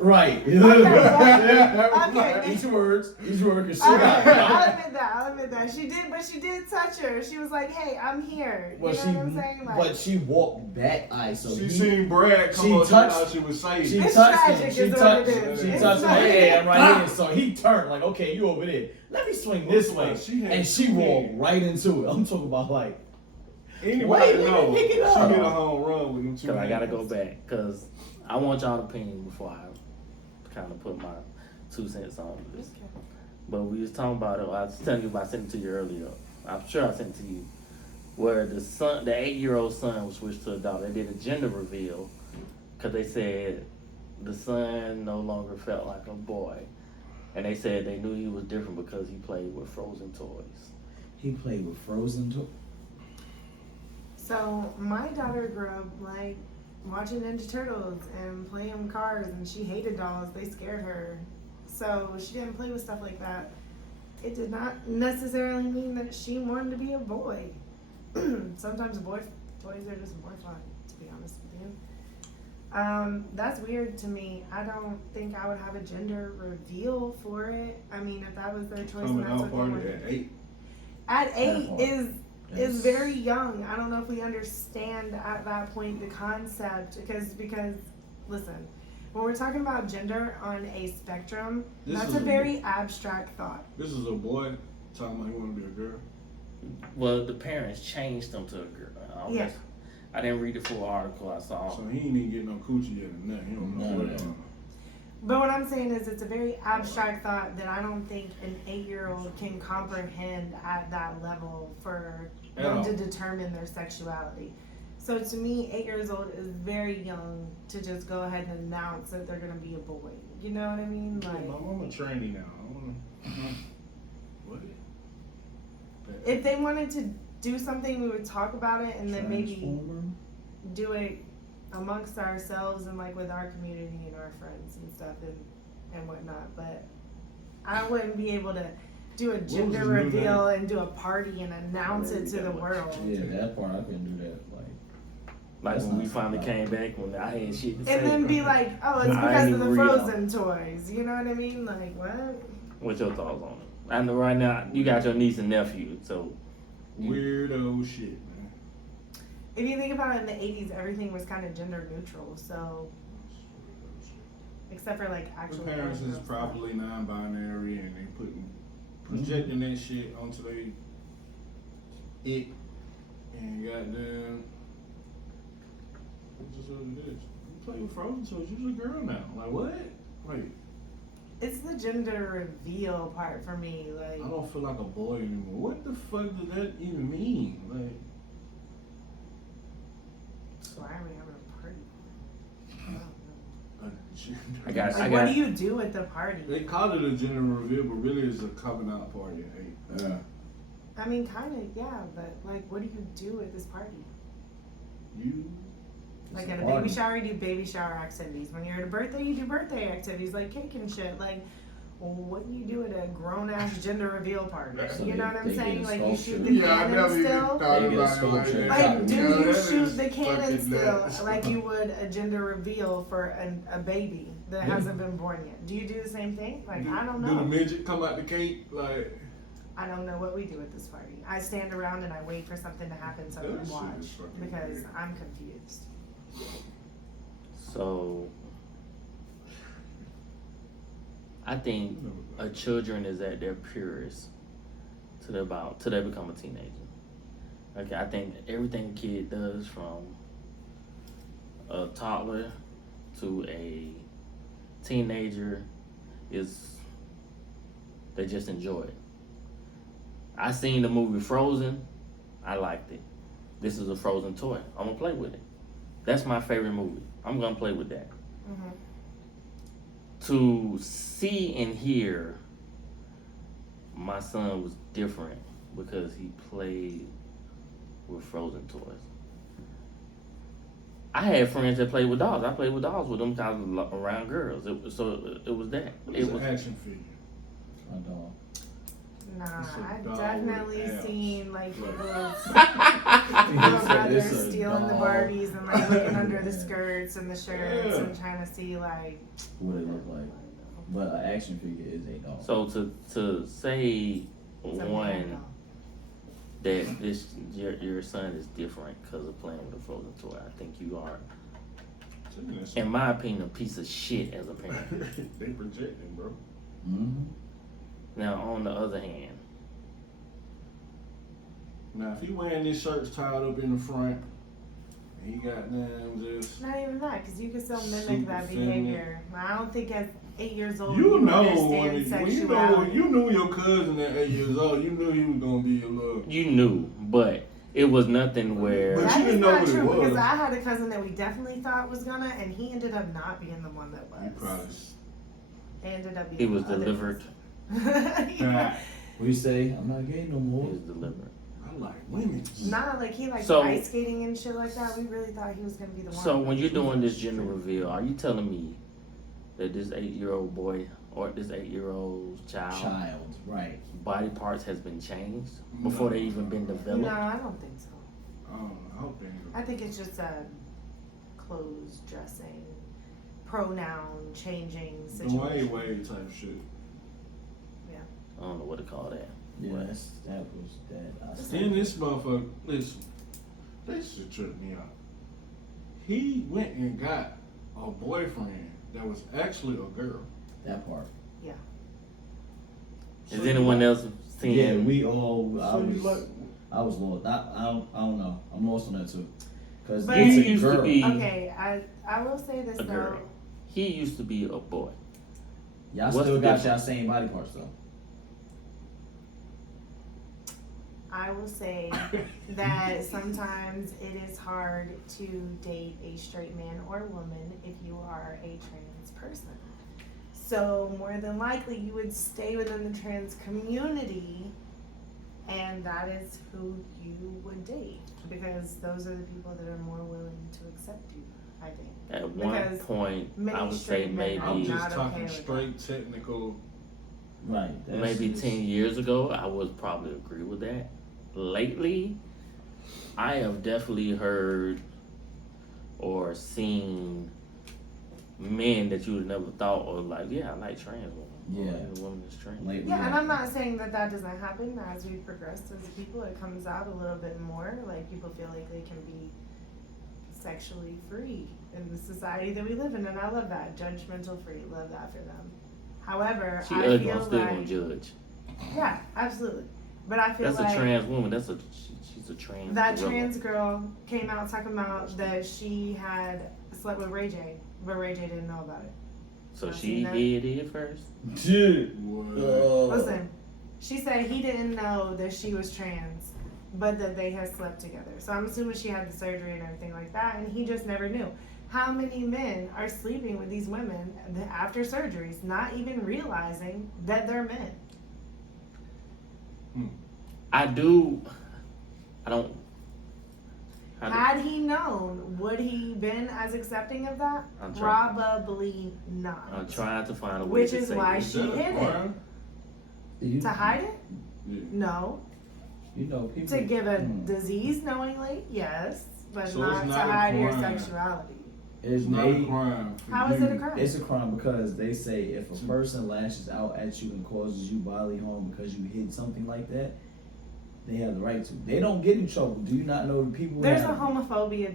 Right. Okay. Each word. Cause she Okay, I'll admit that. She did, but she did touch her. She was like, hey, I'm here. You Well, know what I'm saying? Like, but she walked back. So She he, seen Brad come she up. She touched- thought she was safe. She It's touched tragic him. is She what touched it him. is. She It's touched him. tragic. Hey, I'm right here. So he turned like, okay, you over there. Let me swing this way. She had And she two walked hands. right into it. I'm talking about like, Anybody Wait, let me know pick it she up. hit a home run with them two Cause I gotta hands. go back. Cause I want y'all opinion before I kind of put my 2 cents on this. Okay. But we was talking about it. I was telling you about I sent it to you earlier. I'm sure I sent it to you. Where the 8-year-old son was switched to a daughter. They did a gender reveal because they said the son no longer felt like a boy, and they said they knew he was different because he played with frozen toys. he played with Frozen too. So my daughter grew up like watching Ninja Turtles and playing with cars, and she hated dolls. They scared her, so she didn't play with stuff like that. It did not necessarily mean that she wanted to be a boy. Sometimes boy toys are just more fun, to be honest with you. That's weird to me. I don't think I would have a gender reveal for it. I mean, if that was their choice, Coming and that's out what they party wanted. at 8. At 8 part. is Yes. very young. I don't know if we understand at that point the concept because listen, when we're talking about gender on a spectrum, This that's is a a- very abstract thought. This is a boy talking about he want to be a girl. Well, the parents changed them to a girl. Yeah. I didn't read the full article. I saw. So he ain't even get no coochie yet or nothing. He don't know No, what. no. But what I'm saying is it's a very abstract thought that I don't think an 8-year-old can comprehend at that level for At them all. to determine their sexuality. So to me, 8 years old is very young to just go ahead and announce that they're gonna be a boy. You know what I mean? Yeah, Like, my mama trainee now. I wanna. What? if they wanted to do something, we would talk about it and then maybe Transformer? do it amongst ourselves and like with our community and our friends and stuff and whatnot. But I wouldn't be able to do a gender his new reveal and do a party and announce it to the world. Yeah, that part I couldn't do that. Like, Like That's when we not finally something came back, when I had shit to say. And then be like, oh, it's I because ain't of the even read Frozen toys. You know what I mean? Like, what? What's your thoughts on it? I know right now you got your niece and nephew, so Weirdo shit, man. If you think about it, in the 80s, everything was kind of gender neutral. So, except for like The actual parents girls is and stuff. probably non-binary and they projecting that shit onto it and goddamn. It's just what it is. You play with Frozen, so it's usually a girl now. Like what? Like It's the gender reveal part for me. Like, I don't feel like a boy anymore. What the fuck does that even mean? Like so why are we having a party? I don't know. a gender. I got- Like, what do you do at the party? They call it a gender reveal, but really it's a coming out party. Hey, yeah. I mean, kind of, yeah, but like, what do you do at this party? you. Like It's a at a party. baby shower, you do baby shower activities. When you're at a birthday, you do birthday activities like cake and shit. Like, well, what do you do at a grown ass gender reveal party? So You know what I'm they saying? get Like, you shoot sculpture. the Yeah, I cannon never even still. thought They get a about it like sculpture. that. Like, do Yeah, you that shoot is the cannon fucking still nuts. like you would a gender reveal for a baby that Yeah. hasn't been born yet? Do you do the same thing? Like, I don't Do the know. midget come out the cake? Like I don't know what we do at this party. I stand around and I wait for something to happen so I That can shit watch is fucking because weird. I'm confused. So I think children is at their purest till they become a teenager. Okay, I think everything a kid does from a toddler to a teenager is they just enjoy it. I seen the movie Frozen. I liked it. This is a Frozen toy. I'm gonna play with it. That's my favorite movie. I'm gonna play with that. Mm-hmm. To see and hear my son was different because he played with frozen toys. I had friends that played with dolls. I played with dolls with them guys around girls. It was that. What It is was an action figure? I don't. Nah, It's a I've doll definitely with abs. seen like Right. little It's brothers a stealing the doll. Barbies and like looking under the skirts and the shirts Yeah. and trying to see like. What it look like. But an action figure is a doll. so to say It's a man one doll. that your son is different because of playing with a frozen toy. I think you are, in my opinion, a piece of shit as a parent. They projecting, bro. Mm-hmm. Now on the other hand, Now, if he wearing his shirts tied up in the front, and he got them just. Not even that, because you can still mimic Super that feminine. behavior. I don't think at 8 years old You know understand when you sexuality. you knew your cousin at 8 years old. You knew he was gonna be a little. you knew, but it was nothing where. But That you is didn't know not what it true because was. I had a cousin that we definitely thought was gonna, and he ended up not being the one that was. You probably. They ended up being He was the other delivered. cousin. Yeah. We say, I'm not gay no He more. was delivered. I like women. Nah, like he like So- ice skating and shit like that. We really thought he was gonna be the one. So when you're doing this gender reveal, are you telling me that this 8-year-old boy or this 8-year-old Child, right. body parts has been changed before they even been No, developed? I don't think so. I don't think. I think it's just a clothes dressing, pronoun changing situation. Dwayne Wade type shit. I don't know what to call that. Yeah, But that was that. I Then this motherfucker, listen, this shit tripped me out. He went and got a boyfriend that was actually a girl. that part. is anyone else seeing? Yeah, we all. So you like? I was lost. I don't know. I'm lost on that too. Cause But- it's He a used to girl. be Okay, I will say this a though. girl. He used to be a boy. Y'all What's still the got difference? y'all same body parts though. I will say that sometimes it is hard to date a straight man or woman if you are a trans person. So more than likely you would stay within the trans community and that is who you would date because those are the people that are more willing to accept you, I think. At one Because point, many I would say straight men I'm maybe not just okay talking with straight technical. Right. that's maybe just- 10 years ago, I would probably agree with that. Lately, I have definitely heard or seen men that you would never thought or like, yeah, I like trans women. Yeah. I like a woman that's trans. Lately, Yeah, and I'm not saying that that doesn't happen as we progress as people. It comes out a little bit more. Like people feel like they can be sexually free in the society that we live in, and I love that. Judgmental free, love that for them. However, She I ugly, feel I'm still like gonna judge. yeah, absolutely. But I feel That's like a trans woman. She's a trans. that gorilla. trans girl came out talking about that she had slept with Ray J, but Ray J didn't know about it. So I've she seen that. hid it first. Dude. What? Listen, she said he didn't know that she was trans, but that they had slept together. So I'm assuming she had the surgery and everything like that, and he just never knew. How many men are sleeping with these women after surgeries, not even realizing that they're men? I don't. Had he known, would he been as accepting of that? I'm trying. Probably not. I'm trying to find a way Which to is say why this. she hid it. crime? You, To hide it? Yeah. No. You know, people. To give a Hmm. disease knowingly? Yes. But So not it's to not a hide your crime. sexuality. It's not a crime. For How is you. it a crime? It's a crime because they say if a person lashes out at you and causes you bodily harm because you hid something like that, they have the right to. They don't get in trouble. Do you not know the people? There's a have, homophobia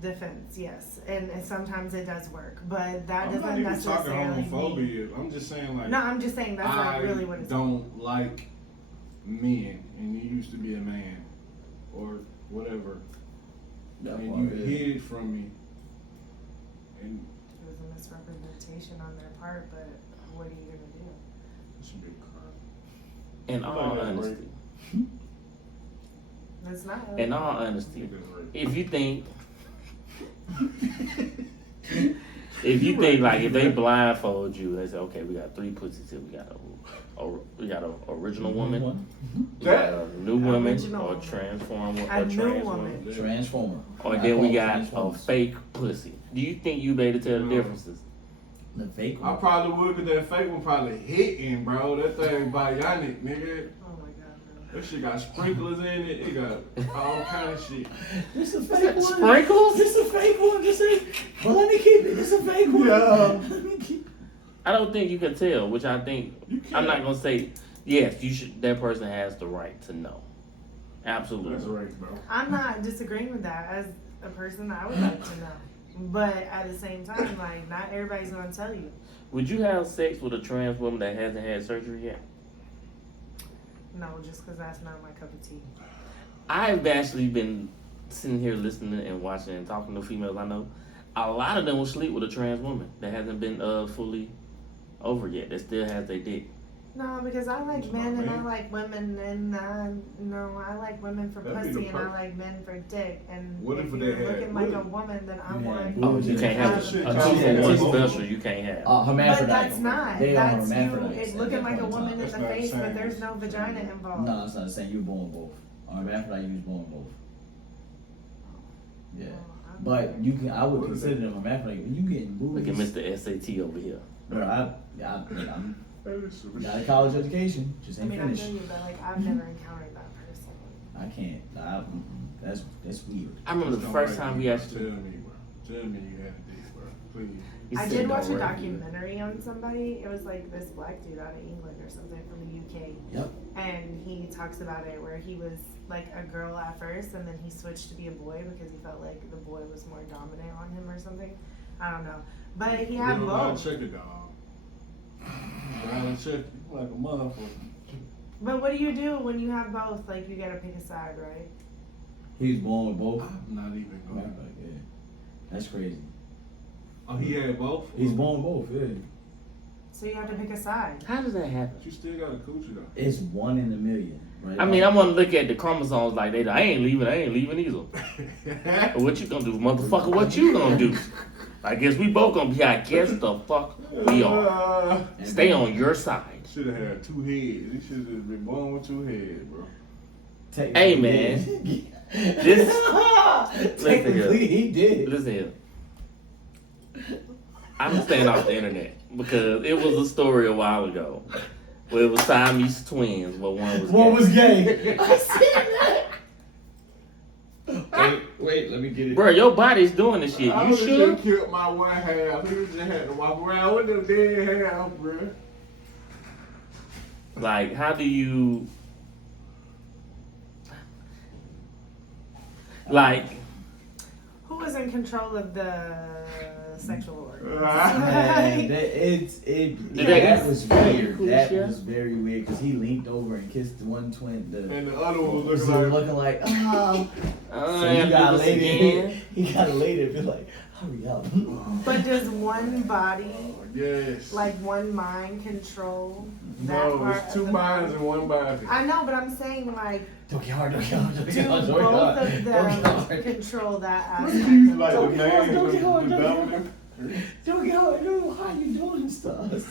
defense, yes, and sometimes it does work, but that I'm doesn't not even talking necessarily mean. homophobia. I'm just saying like. No, I'm just saying that's I not really what it's. don't like men, and you used to be a man, or whatever, that and part you is- hid it from me. And It was a misrepresentation on their part, but what are you gonna do? it's a big crime. In all Yeah, honesty, That's not. in all I honesty, think that's right. if you think If you think like if they blindfold you, they say, okay, we got 3 pussies here. We got a original woman, we got a new woman, Original or woman. transform A or new trans woman. woman, Transformer. or I then call we it got a Transformers. fake pussy. Do you think you made it tell the No. differences? The fake I one. probably would, cause that fake one probably hitting, bro. That thing bionic, nigga. Oh my god, That shit got sprinklers in it. It got all kind of shit. This a fake one. Sprinkles? This a fake one. This is. But let me keep it. This a fake one. Yeah. Let me keep. I don't think you can tell, which I think You can't. I'm not gonna say. Yes, you should. That person has the right to know. Absolutely. That's right, bro. I'm not disagreeing with that. As a person, I would like to know. But at the same time, like, not everybody's gonna tell you. Would you have sex with a trans woman that hasn't had surgery yet? No, just because that's not my cup of tea. I've actually been sitting here listening and watching and talking to females I know. A lot of them will sleep with a trans woman that hasn't been fully over yet. That still has their dick. No, because I like It's men not and I me. like women, and no, I like women for That'd be pussy the and I perfect- like men for dick. And What if if you're they had- looking like what a if- woman, then I You want. had Oh, boobs you and can't have Shit, a y'all 2 for can't 1 have special. You can't have. But Hermaphrodite. that's not. They are That's you. hermaphrodites It's at looking that like a point in woman time. in That's the not the face, but same. there's no vagina involved. No, it's not the same. You're born both. Hermaphrodite, you was born both. Yeah. But you can. I would What is consider that? them hermaphrodite. When you getting Look at boobies, Mr. SAT over here. bro. I'm That is some got a shit. college education. Just I ain't mean, I finished. feel you, but like I've never encountered that person. I can't. That's weird. I remember the Don't first make time me, we bro. actually. Tell me, bro. Tell me you had a dick, bro. Please. You I said did don't watch a worry. documentary on somebody. It was like this black dude out of England or something from the UK. Yep. And he talks about it where he was like a girl at first and then he switched to be a boy because he felt like the boy was more dominant on him or something. I don't know. But he had You don't gotta both. check it, dog. You gotta check it like a motherfucker. But what do you do when you have both? Like you gotta pick a side, right? He was born with both. I'm not even going. Hermaphrodite, yeah. That's crazy. Oh, he had both? He's born both. Yeah. So you have to pick a side. How does that happen? But you still got a coochie, though. It's 1 in a million, right? I mean, I'm gonna look at the chromosomes like they. I ain't leaving either. What you gonna do, motherfucker? What you gonna do? I guess we both gonna be. I guess the fuck we are. Stay on your side. Should have had 2 heads. He should have been born with 2 heads, bro. Hey, man. This- Technically, he did. Listen here. I'm staying off the internet because it was a story a while ago where it was Siamese twins, but one was One gay. was gay. I seen that. Wait, let me get it. Bro, your body's doing this shit. I You would sure? have killed my one half. He just had to walk around with them dead half, bro. Like, how do you? Like, Who was in control of the sexual organs? Man, that was weird. Cool That shit. was very weird because he leaned over and kissed the one twin. And the other one was So looking like, looking like, I so have he to got do this laid. again. He got laid and be like, hurry up. But does one body, yes. like one mind, control that No, part it's of 2 the minds body? in one body. I know, but I'm saying like, Don't get hard, don't get hard, don't do get hard, don't get both hard. of Don't get them hard. control that Look aspect? at you of like it? the Don't get hard, man, don't get hard, the don't get hard. governor. Don't get hard, dude. How you doing this to us?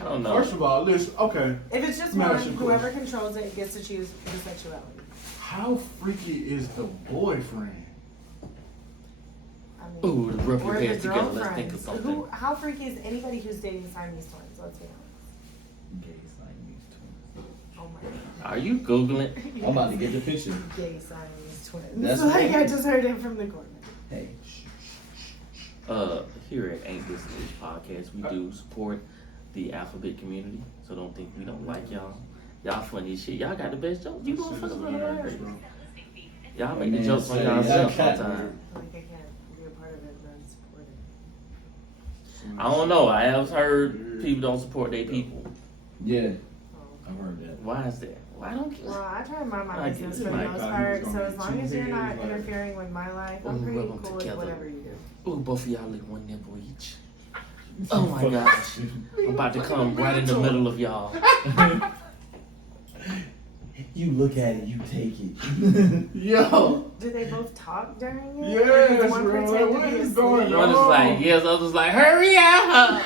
I don't know. First of all, listen, okay. If it's just Let me one, ask you a whoever question. controls it gets to choose the sexuality. How freaky is the boyfriend? I mean, Ooh, rub your or the hands together. Let's think girlfriend. of something. Who? How freaky is anybody who's dating Siamese twins? Let's be honest. Gay Siamese twins. Oh my god. Are you googling? I'm about to get the picture. Gay Siamese twins. That's like what- I just heard it from the corner. Hey. Here at Ain't This This Podcast, we do support the alphabet community, so don't think we don't like y'all. Y'all funny as shit. Y'all got the best jokes. You motherfuckers are hilarious. Y'all make the Man, jokes on say, yourself y'all sometimes. Like I can't be a part of it and then support it. I don't know. I have heard people don't support their people. Yeah, Oh. I've heard that. Why is that? Why don't you? Well, I try to mind my I business guess for the my most God, part, he was so gonna as be long as you're not too interfering with my life, Ooh, I'm pretty rub 'em cool with together. whatever you do. Ooh, both of y'all lick one nipple each. Oh my gosh. I'm about to come right in the middle of y'all. You You look at it, you take it. Yo. Do they both talk during it? Yes, Or does one bro. pretend to What be is asleep? going One is on? like yes, others like hurry up.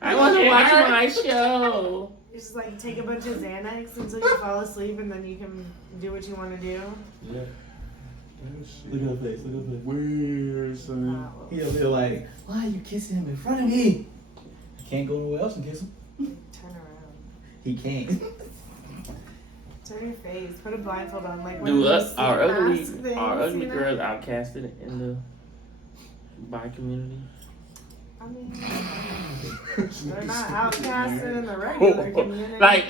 I want to watch my show. You just like take a bunch of Xanax until you fall asleep, and then you can do what you want to do. Yeah. That shit Look at her face, look at her face. weird, son. Wow. He'll be like, why are you kissing him in front of me? I can't go nowhere else and kiss him. Turn around. He can't. Turn your face. Put a blindfold on. Like when Do you us see are ugly mask things, you know? girls outcasted in the bi community? I mean, they're not outcasted in the regular community. Like,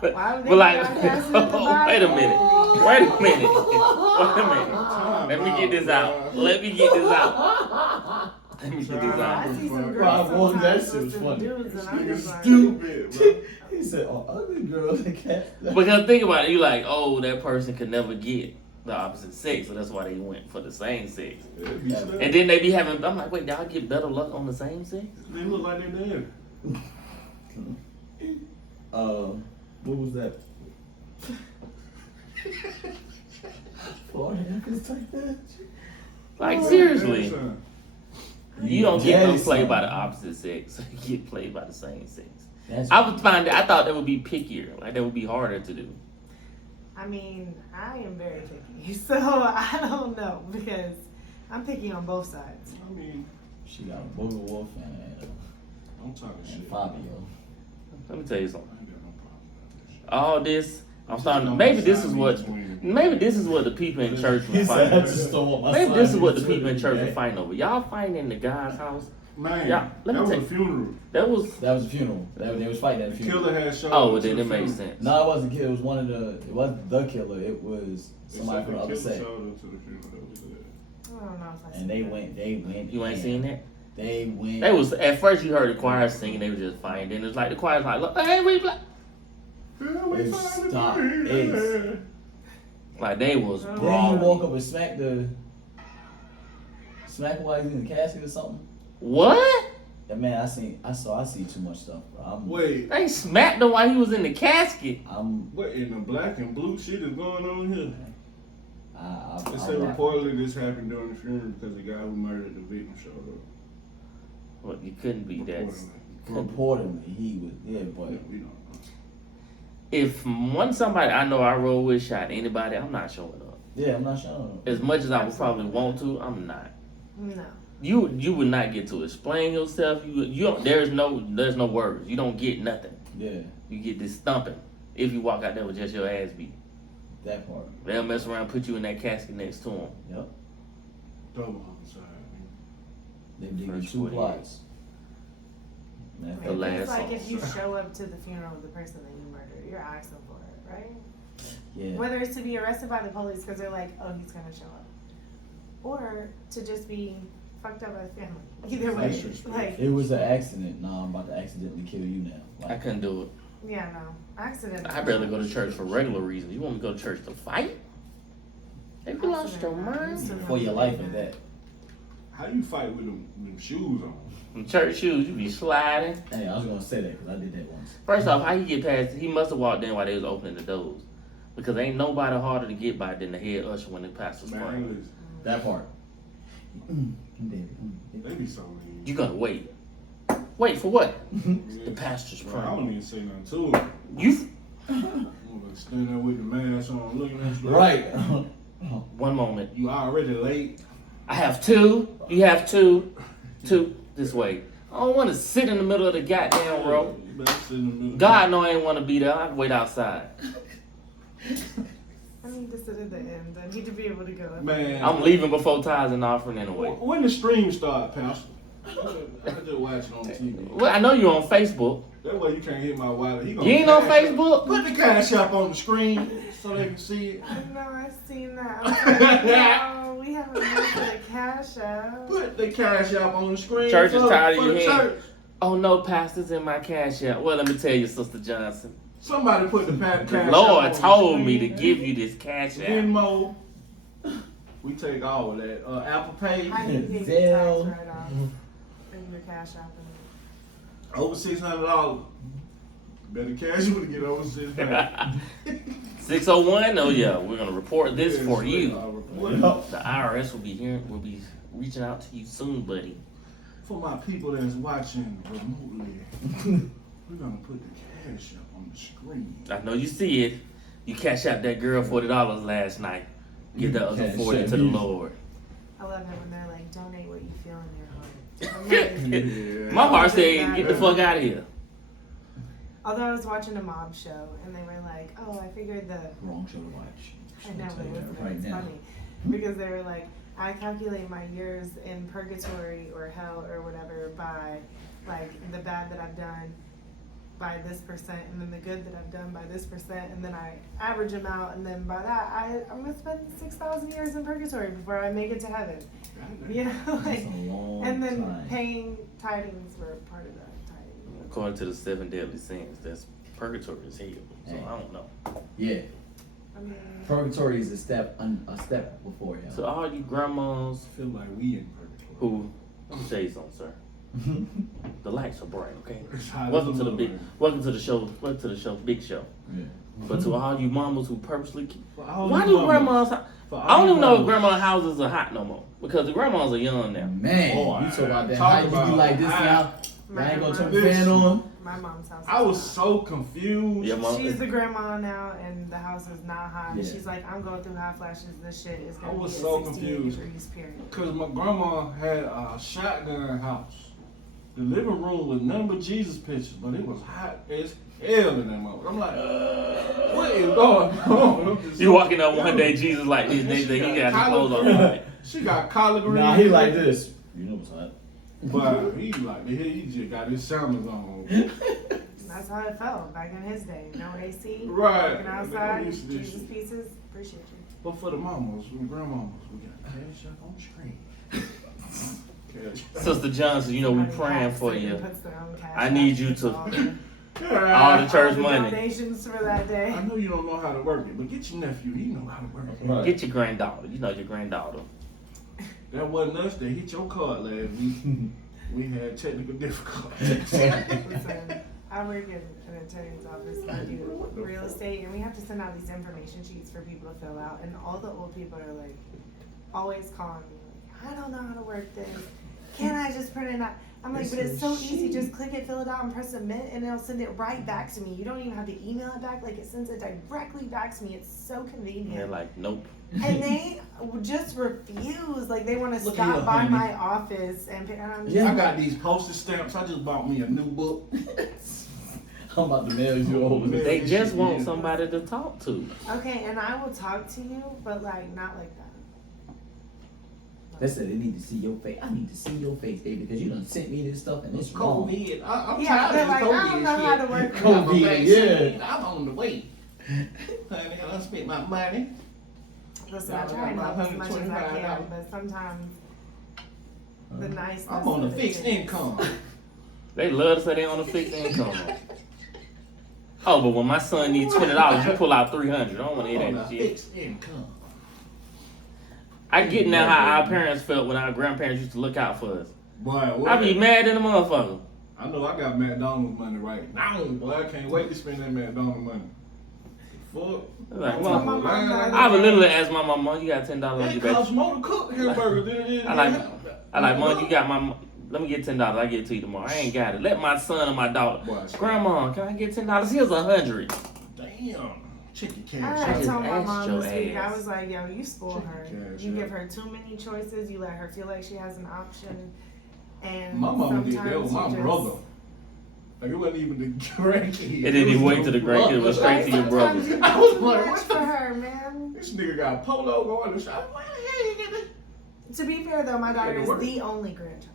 Why would they but like, be outcasted in the bi wait a minute, community? wait a minute, wait a minute. Let me get this out. Let me get this out. Let me get this I out. see some Rob girls Warren, that sometimes shit with was some funny. dudes, and I'm Nigga just like, stupid, bro. He said, oh, ugly girls and cats. Because think about it, you like, oh, that person could never get the opposite sex, so that's why they went for the same sex. It'd be sad. And then they be having, I'm like, wait, y'all get better luck on the same sex? They look like they're dead. What was that? Florida Africans like that? Like, seriously. Son. You don't get Daddy played son. by the opposite sex. You get played by the same sex. That's I would find that I thought that would be pickier. Like that would be harder to do. I mean, I am very picky, so I don't know because I'm picky on both sides. I mean, She got a Booger Wolf and I'm talking shit. Fabio. Let me tell you I something. ain't got no problem with that shit. All this, I'm starting. Just Maybe don't this is sign what. me between. Maybe this is what the people in church He were said, I fighting. just don't want my Maybe son this is to what be the people in church were today. fighting over. Y'all fighting in the guy's house. Man, Yeah, let me that was tell a you. funeral. That was. That was a funeral. They was fighting at a The funeral. killer had showed Oh, up well, to then the it makes funeral. sense. No, it wasn't kid. It was one of the. It wasn't the killer. It was They somebody said from the the other killer set. showed up to the funeral. That was it. I don't know if I And see they that. went. They went. You ain't in. seen that? They went. They was at first you heard the choir singing. They was just fighting. Then it's like the choir's like, look, hey, we black. Yeah, we It's finally stop. made it. It's- Like they was Then Then he brawling. walk up and smack the. Smack him while he's in the casket or something. What? That man, I see too much stuff, bro. Wait, They smacked him while he was in the casket. what in the black and blue shit is going on here? They said I'm not- reportedly this happened during the funeral because the guy who murdered the victim showed up. Well, you couldn't be that. Reportedly, he was. Yeah, but Yeah, we don't know. If somebody I know I roll with shot anybody, I'm not showing up. yeah, I'm not sure. As much as I would probably want to, I'm not. No. You would not get to explain yourself. You don't, there's no words. You don't get nothing. Yeah, You get this thumping if you walk out there with just your ass beat. that part. They'll mess around, put you in that casket next to them. Yep. Double homicide. They digging First 2 48. plots. Man, The last It's like if you officer. show up to the funeral of the person that you murdered, you're asking for it, right? yeah. Whether it's to be arrested by the police because they're like, oh, he's gonna show up, or to just be fucked up by the family. Either way, Disrespect. like, It was an accident. No, I'm about to accidentally kill you now. I couldn't do it. yeah, no, accident. I'd rather go to church for regular reasons. You want me to go to church to fight? Have you lost your mind? For your life at that. How you fight with them shoes on? In church shoes, you be sliding. Hey, I was gonna say that because I did that once. First off, how you get past? He must have walked in while they was opening the doors, because ain't nobody harder to get by than the head usher when the pastor's praying. Man, listen, That part. David. they be so mean. You gotta wait. Wait for what? The pastor's Bro, I praying. don't even say nothing to him. You I'm gonna stand there with the mask on, looking at you. like, Right. one moment. You already late. I have two. You have two. Two this way. I don't want to sit in the middle of the goddamn row. You better sit in the middle. God know I ain't want to be there. I'd wait outside. I need to sit at the end. I need to be able to go. Man, I'm leaving before tithes and offering anyway. when the stream start, Pastor? I just watch it on TV. Well, I know you're on Facebook. That way you can't hit my wallet. He gonna You ain't on cash Facebook? Up. Put the cash up on the screen so they can see it. No, I've seen that. I'm like, no, we haven't moved to the cash app. Put the cash up on the screen. Church is for- tired of for you the hearing. church. Oh no, pastor's in my cash app. Well, let me tell you, Sister Johnson. Somebody put the cash The up Lord on the told me to screen. give you this cash app. Venmo. We take all of that. Apple Pay. How do you pay your Zelle. tax write-off? And your cash app. Over $600. Better casual to get over shit. 601. Oh yeah, we're gonna report this Yeah, for sure, you. I'll report it. The IRS will be reaching out to you soon, buddy. For my people that's watching remotely, we're gonna put the cash up on the screen. I know you see it. You cash out that girl $40 last night. Give the other Cash 40 out to the me. Lord. I love it when they're like, donate what you feel in your heart. I'm like, Yeah. My heart said, get the fuck out of here. although I was watching a mob show and they were like, oh, I figured the Wrong show to watch. I know, I'll tell but you listen, that right it's now. funny because they were like, I calculate my years in purgatory or hell or whatever by like the bad that I've done by this percent, and then the good that I've done by this percent, and then I average them out, and then by that I'm gonna spend 6,000 years in purgatory before I make it to heaven. You know, That's like, a long and then time. paying tidings were part of that tiding. According to the 7 deadly sins, that's purgatory is hell. So Hey. I don't know. Yeah, I mean, purgatory is a step before you. So all you grandmas I feel like we in purgatory. who, let me tell you something, sir. The lights are bright, okay? It's hot as Welcome a to the mother, big, man. welcome to the show, big show. Yeah. But to all you mamas who purposely keep, For all why you do mamas- grandmas? for all I don't you even know if mamas- grandma houses are hot no more because the grandmas are young now. Man, Boy, you talk about that. talk How you be about like this hot. now? My I ain't gonna turn grandma- the fan on. my mom's house. I is was hot. so confused. Yeah, mom. She's the grandma now, and the house is not hot. Yeah. She's like, I'm going through hot flashes. This shit is I going to was be so at 68 confused. degrees, period. Cause my grandma had a shotgun house. The living room was nothing but Jesus pictures, but it was hot as hell in that moment. I'm like, what is going on? I'm just You so walking up one confused. day, Jesus like this, And next she day he got his collard clothes on. greens. Right? She got collard greens. Nah, he like this. You know what's hot. But he like the hell he just got his sandals on. That's how it felt back in his day. No AC. Right. Working outside. I'm used to this Jesus shit. pieces. Appreciate you. But for the mamas and grandmamas, we got cash up on the screen. Cash. Sister Johnson, you know we Somebody praying hacks for it and you. puts their own cash I out need you for to- all the- All the church all the money. donations for that day. I know you don't know how to work it, but get your nephew. He know how to work it. Right. Get your granddaughter. You know your granddaughter. That wasn't us that hit your card last week. We had technical difficulties. Listen, I work in an attorney's office and I do real estate, and we have to send out these information sheets for people to fill out, and all the old people are like, always calling me, like, I don't know how to work this. Can I just print it out? I'm like, It's but it's a so easy. sheet. Just click it, fill it out, and press submit, and it'll send it right back to me. You don't even have to email it back. Like, it sends it directly back to me. It's so And they're convenient. like, nope. And they just refuse. Like, they want to Look at stop here, by honey. my office and pick. And I'm just Yeah. I got these postage stamps. I just bought me a new book. I'm about to mail you over. Man. They this just shit want is- somebody to talk to. okay, and I will talk to you, but like not like that. They said they need to see your face. I need to see your face, baby, because you done sent me this stuff and it's wrong. COVID. I'm Yeah, tired they're of like, this COVID I don't know shit. how to work I got my COVID, vaccine. yeah. I'm on the way. Honey, I done spent my money. Listen, I Now I try and got help as much as I $125. can, but sometimes the niceness. I'm on a of it fixed is- income. They love to say they on a fixed income. Oh, but when my son needs $20, you pull out $300. I don't want to hear I'm on that a shit. fixed income. I get now how our parents felt when our grandparents used to look out for us. Boy, I be mad at the motherfucker. I know I got McDonald's money right now, boy. I can't wait to spend that McDonald's money. Fuck. Like, I'm well, talking about line like I would that. literally ask my mom, "You got $10 on It your back?" costs more to cook hamburgers than it is. I like, Mom, you got my. Let me get $10. I get it to you tomorrow. I ain't got it. Let my son or my daughter. Boy, Grandma, can I get $10? Here's $100. damn. Chicken I cash. just told my asked mom your this week, I ass. was like, yo, you spoil her. Chicken cash, You yeah. give her too many choices, you let her feel like she has an option. And My mama did that with sometimes my you just- brother. Like it wasn't even the grandkid. It didn't even wait till the grandkid, it was straight to your brother. Sometimes you I do was too like, much what for the- her, man. This nigga got polo going to the shop. Why the hell you get this? To be fair though, my daughter to is work. the only grandchild.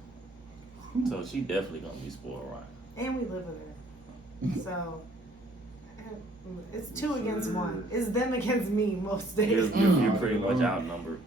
So she definitely gonna be spoiled right. And we live with her. So it's 2 against 1. It's them against me most days. You're pretty much outnumbered.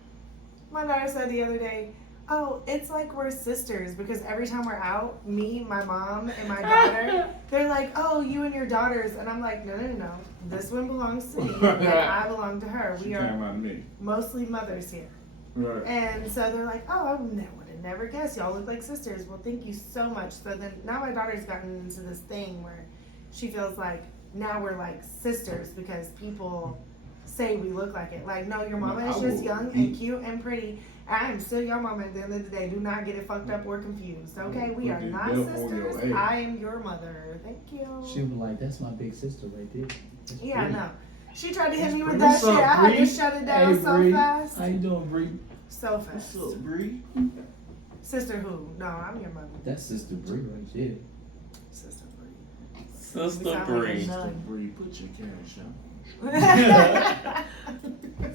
My daughter said the other day, oh, it's like we're sisters because every time we're out, me, my mom, and my daughter, they're like, oh, you and your daughters. And I'm like, no. This one belongs to me and I belong to her. She We came are out of me. mostly mothers here. Right. And so they're like, oh, I would have never guessed. Y'all look like sisters. Well, thank you so much. So then now my daughter's gotten into this thing where she feels like now we're like sisters because people say we look like it. Like, no, your mama is just young and cute and pretty. I am still your mama at the end of the day. Do not get it fucked up or confused. Okay, we are not sisters. I am your mother. Thank you. She was like, "That's my big sister right there." That's Yeah, I Bree. know. She tried to hit me with that shit. I had to shut it down Hey, so Bree. fast. How you doing, Bree? So fast. What's up, Bree? Sister who? No, I'm your mother. That's Sister Bree right there. Sister Bree. Sister Sound like a Bree. nun. Bree, put your cash out.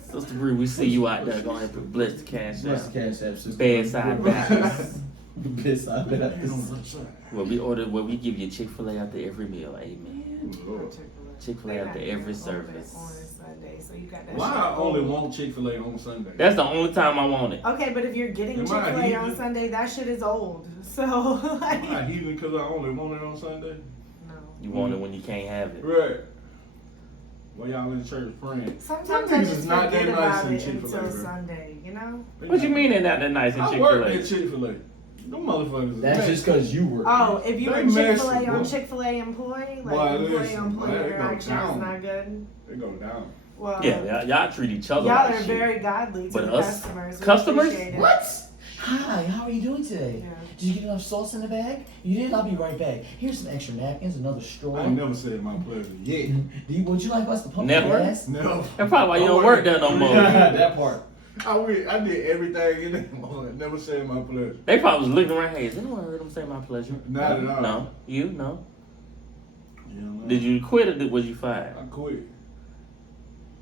Sister Bree, we see you out there. Go ahead and bless the cash Bless out. the cash app, Sister. Bedside Baptist. Bedside Baptist. Where we give you Chick-fil-A after every meal. Amen. Chick-fil-A after every service. On Sunday, so you got that Why shit I only open. want Chick-fil-A on Sunday? That's the only time I want it. Okay, but if you're getting Am I Chick-fil-A on heathen? Sunday, that shit is old. So, like, I'm not heathen because I only want it on Sunday. no. You want it when you can't have it. Right. Well, y'all in church praying. Sometimes Some I things just is not forget that nice about in it Chick-fil-A, until bro. Sunday, you know? What you mean they're not that nice in I work Chick-fil-A? at Chick-fil-A. Them motherfuckers. That's messy. just because you were. Oh, if you They were Chick-fil-A messy, on boy. Chick-fil-A employee, like Boy, employee listen, on employee boy, they go interaction is down. not good. They go down. Well, Yeah, y'all treat each other y'all like are shit. very godly to But the us? customers. We Customers? appreciate it. What? Hi, how are you doing today? Yeah. Did you get enough sauce in the bag? You did? I'll be right back. Here's some extra napkins, another straw. I ain't never said my pleasure yet. Would you like us to pump Never? your ass? No. That's probably why you don't work there no more. That part. I did everything in that moment. Never said my pleasure. They probably was looking around. Hey, has anyone heard them say my pleasure? Not at all. No. You? No. You know, Did you quit or was you fired? I quit.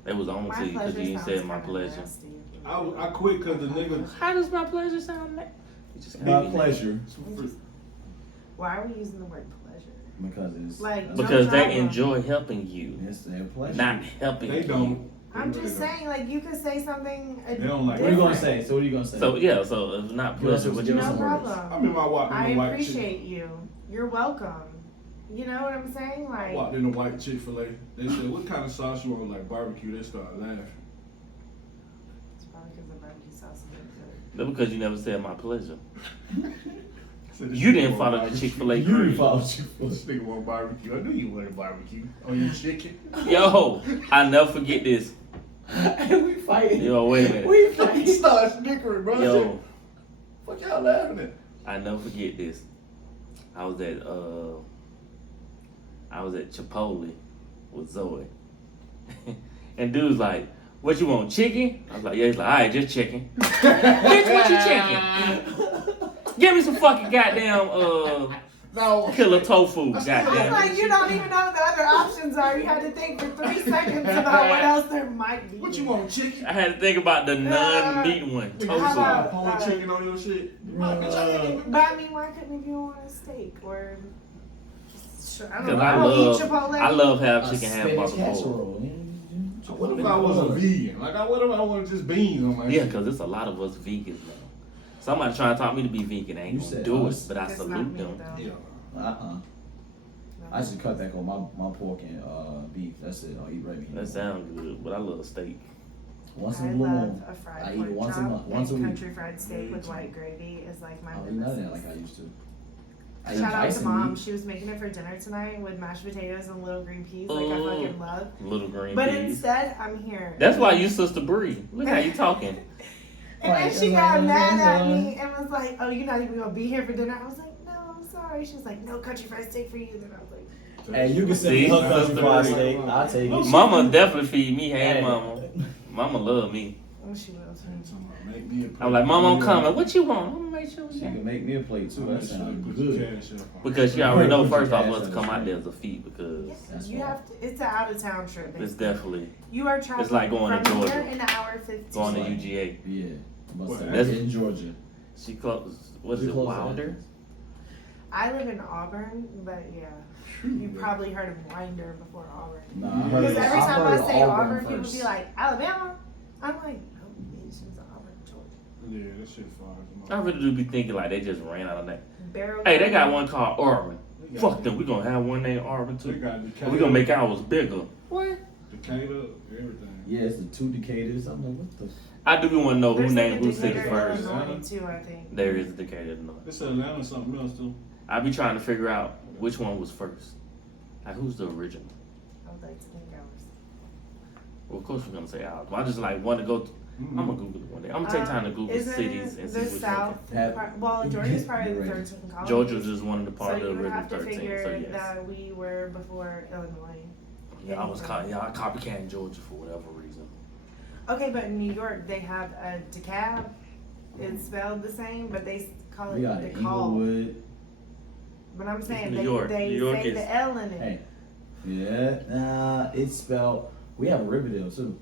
They was on My to you because pleasure you didn't say sounds my kinda pleasure. nasty. I quit because the nigga. How does my pleasure sound like? You just gotta My be pleasure. Why are we using the word pleasure? Because it's Like, that's- Because they problem. enjoy helping you, it's their pleasure. not helping They you. don't. I'm They just really don't. saying, like, you could say something. They don't like What are you gonna different. say? So what are you gonna say? So yeah, so if not Give us pleasure, some- what give you us No some gonna words. problem. I remember I walked in I the white appreciate you. You're welcome. You know what I'm saying? I Like, walked in the white Chick-fil-A. They said, "What kind of sauce you want?" Like barbecue. They started laughing. it's probably because the barbecue sauce is good. That's because you never said my pleasure. I said, "This You nigga didn't want follow the barbecue." Chick-fil-A You creed. followed you. This nigga want barbecue. I knew you wanted barbecue on your chicken. Yo, I never forget this. We fighting. Yo, wait a minute. We He fighting. started snickering, bro. Yo, Fuck y'all laughing at? I never forget this. I was at Chipotle with Zoe. And dude's like, "What you want, chicken?" I was like, "Yeah." He's like, "Alright, just chicken." Bitch, what you chicken? Give me some fucking goddamn No. killer tofu, I'm goddamn. like, you don't even know what the other options are. You had to think for 3 seconds about what else there might be. What you want, chicken? I had to think about the non-meat one, Nigga, How you tofu. about- pouring chicken on your shit? Bitch, I ain't even- But I mean, why couldn't you want a steak or? I don't Because know. I don't eat love, Chipotle. I love having A chicken half spinach before. casserole. What if I was a vegan? Like, what if I wanted just beans on my Yeah, shit? because there's a lot of us vegans now. Somebody trying to talk me to be vegan, I ain't You gonna said do it, us. but I That's not salute me, them. though. Yeah. I should cut back on my pork and beef. That's it. I'll eat red meat. That sounds good, but I love steak. Once I in a blue love moon. a fried I eat pork it once a chop month, once a and week. country fried steak with white gravy is like my I don't eat none of that nemesis. like I used to. I eat Shout out rice to and mom. meat. She was making it for dinner tonight with mashed potatoes and little green peas, like I Ooh. fucking love. Little green But peas. instead, I'm here. That's why you Sister Bree. Look how you talking. And then she got mad at me and was like, "Oh, you're not even gonna be here for dinner." I was like, "No, I'm sorry." She was like, "No country fried steak for you." Then I was like, Hey, you can send me See? her country fried Sister steak. I'll take it. Mama definitely feed me. Hey, Hey. mama. Mama love me. "Oh, she will too." Make me a plate. I'm like, Mama, I'm coming. What you want? I'm gonna make sure we She got it. can make me a plate too. That sounds Put your good. cash up on. Because she already know Put your first off cash us to on come the out screen. there as a feat because That's You fine. have to. It's an out of town trip. it's Basically. definitely You are traveling like going to from Georgia. here in an hour 15. going to Like- UGA. Yeah. Must What, say, that's- in Georgia. She close. What is She it? close Wilder? I live in Auburn, but yeah, you probably heard of Winder before Auburn. Nah, I heard Because of- every I time heard I of say Auburn Auburn, people first. be like, Alabama. I'm like, no, bitch, it's Auburn, Georgia. Yeah, that shit fire. I really do be thinking like they just ran out of that. Barrel Hey, they got County. one called Auburn. Fuck them. We gonna have one named Auburn They too. got And Decatur. we gonna make ours bigger. What? Decatur, everything. Yeah, it's the two Decators. I'm like, what the? I do want to know who There's like named a who city Decatur, first. Illinois, too, I think. There is a Decatur, Illinois. It's Atlanta something else too. I be trying to figure out which one was first. Like, who's the original? I would like to think ours. Well, of course we're gonna say ours. But I just like want to go. I'm gonna Google it one day. I'm gonna take time to Google Isn't cities and see the which South one. Have- part, well, Georgia's part of the Right. 13 colonies. Georgia's just one of the So part you of the would have to 13. figure So yes. that we were before Illinois. Yeah, I was copycatting Georgia for whatever reason. Okay, but in New York they have a DeKalb. It's spelled the same, but they call it We got DeKalb. Inglewood. But I'm saying New they, York. they New York say is- the L in it. Hey. Yeah. Nah, it's spelled. We have a Riverdale too.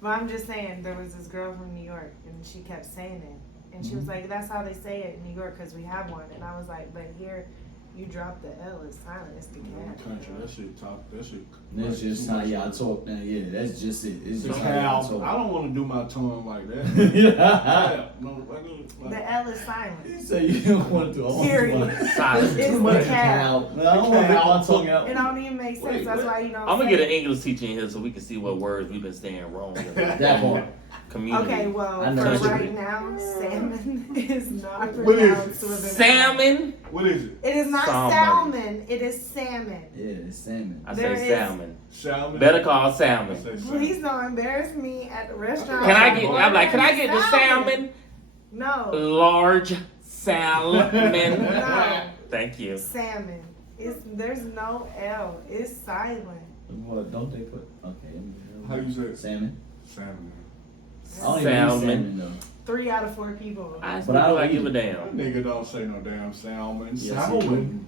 But I'm just saying, there was this girl from New York, and she kept saying it. And she was like, that's how they say it in New York, because we have one. And I was like, but here, you drop the L, it's silent, it's the cat. Country, that shit talk. That shit. That's just how y'all talk now. Yeah, that's just it. It's The just how y'all cow. I talk. don't want to do my tongue like that. Yeah. Cow. No, I mean, like, The L is silent. You say you don't want to do all Period. Silent. It's Too much the cow. cow. No, I don't want to do my tongue out. It don't even make sense. Wait, That's what? why you don't I'm gonna say get an it. English teacher in here so we can see what words we've been saying wrong in That part. community. Okay, well, I know for that's right right. now, salmon is not What is it? pronounced with an L. Salmon. what is it? It is not Salmon. salmon. It is salmon. Yeah, it's salmon. I There say is- salmon. Salmon. Better call I salmon. say salmon. Please don't embarrass me at the restaurant. Can I get? I'm like, can I get the salmon? No. Large salmon. No. Thank you. Salmon. There's no L. It's silent. What? Don't they put? Okay. How you say it? Salmon. Salmon. I don't even eat Salmon. salmon though. 3 out of 4 people. I But I don't like eat give a it. That damn. nigga don't say no damn salmon. Yes, Salmon.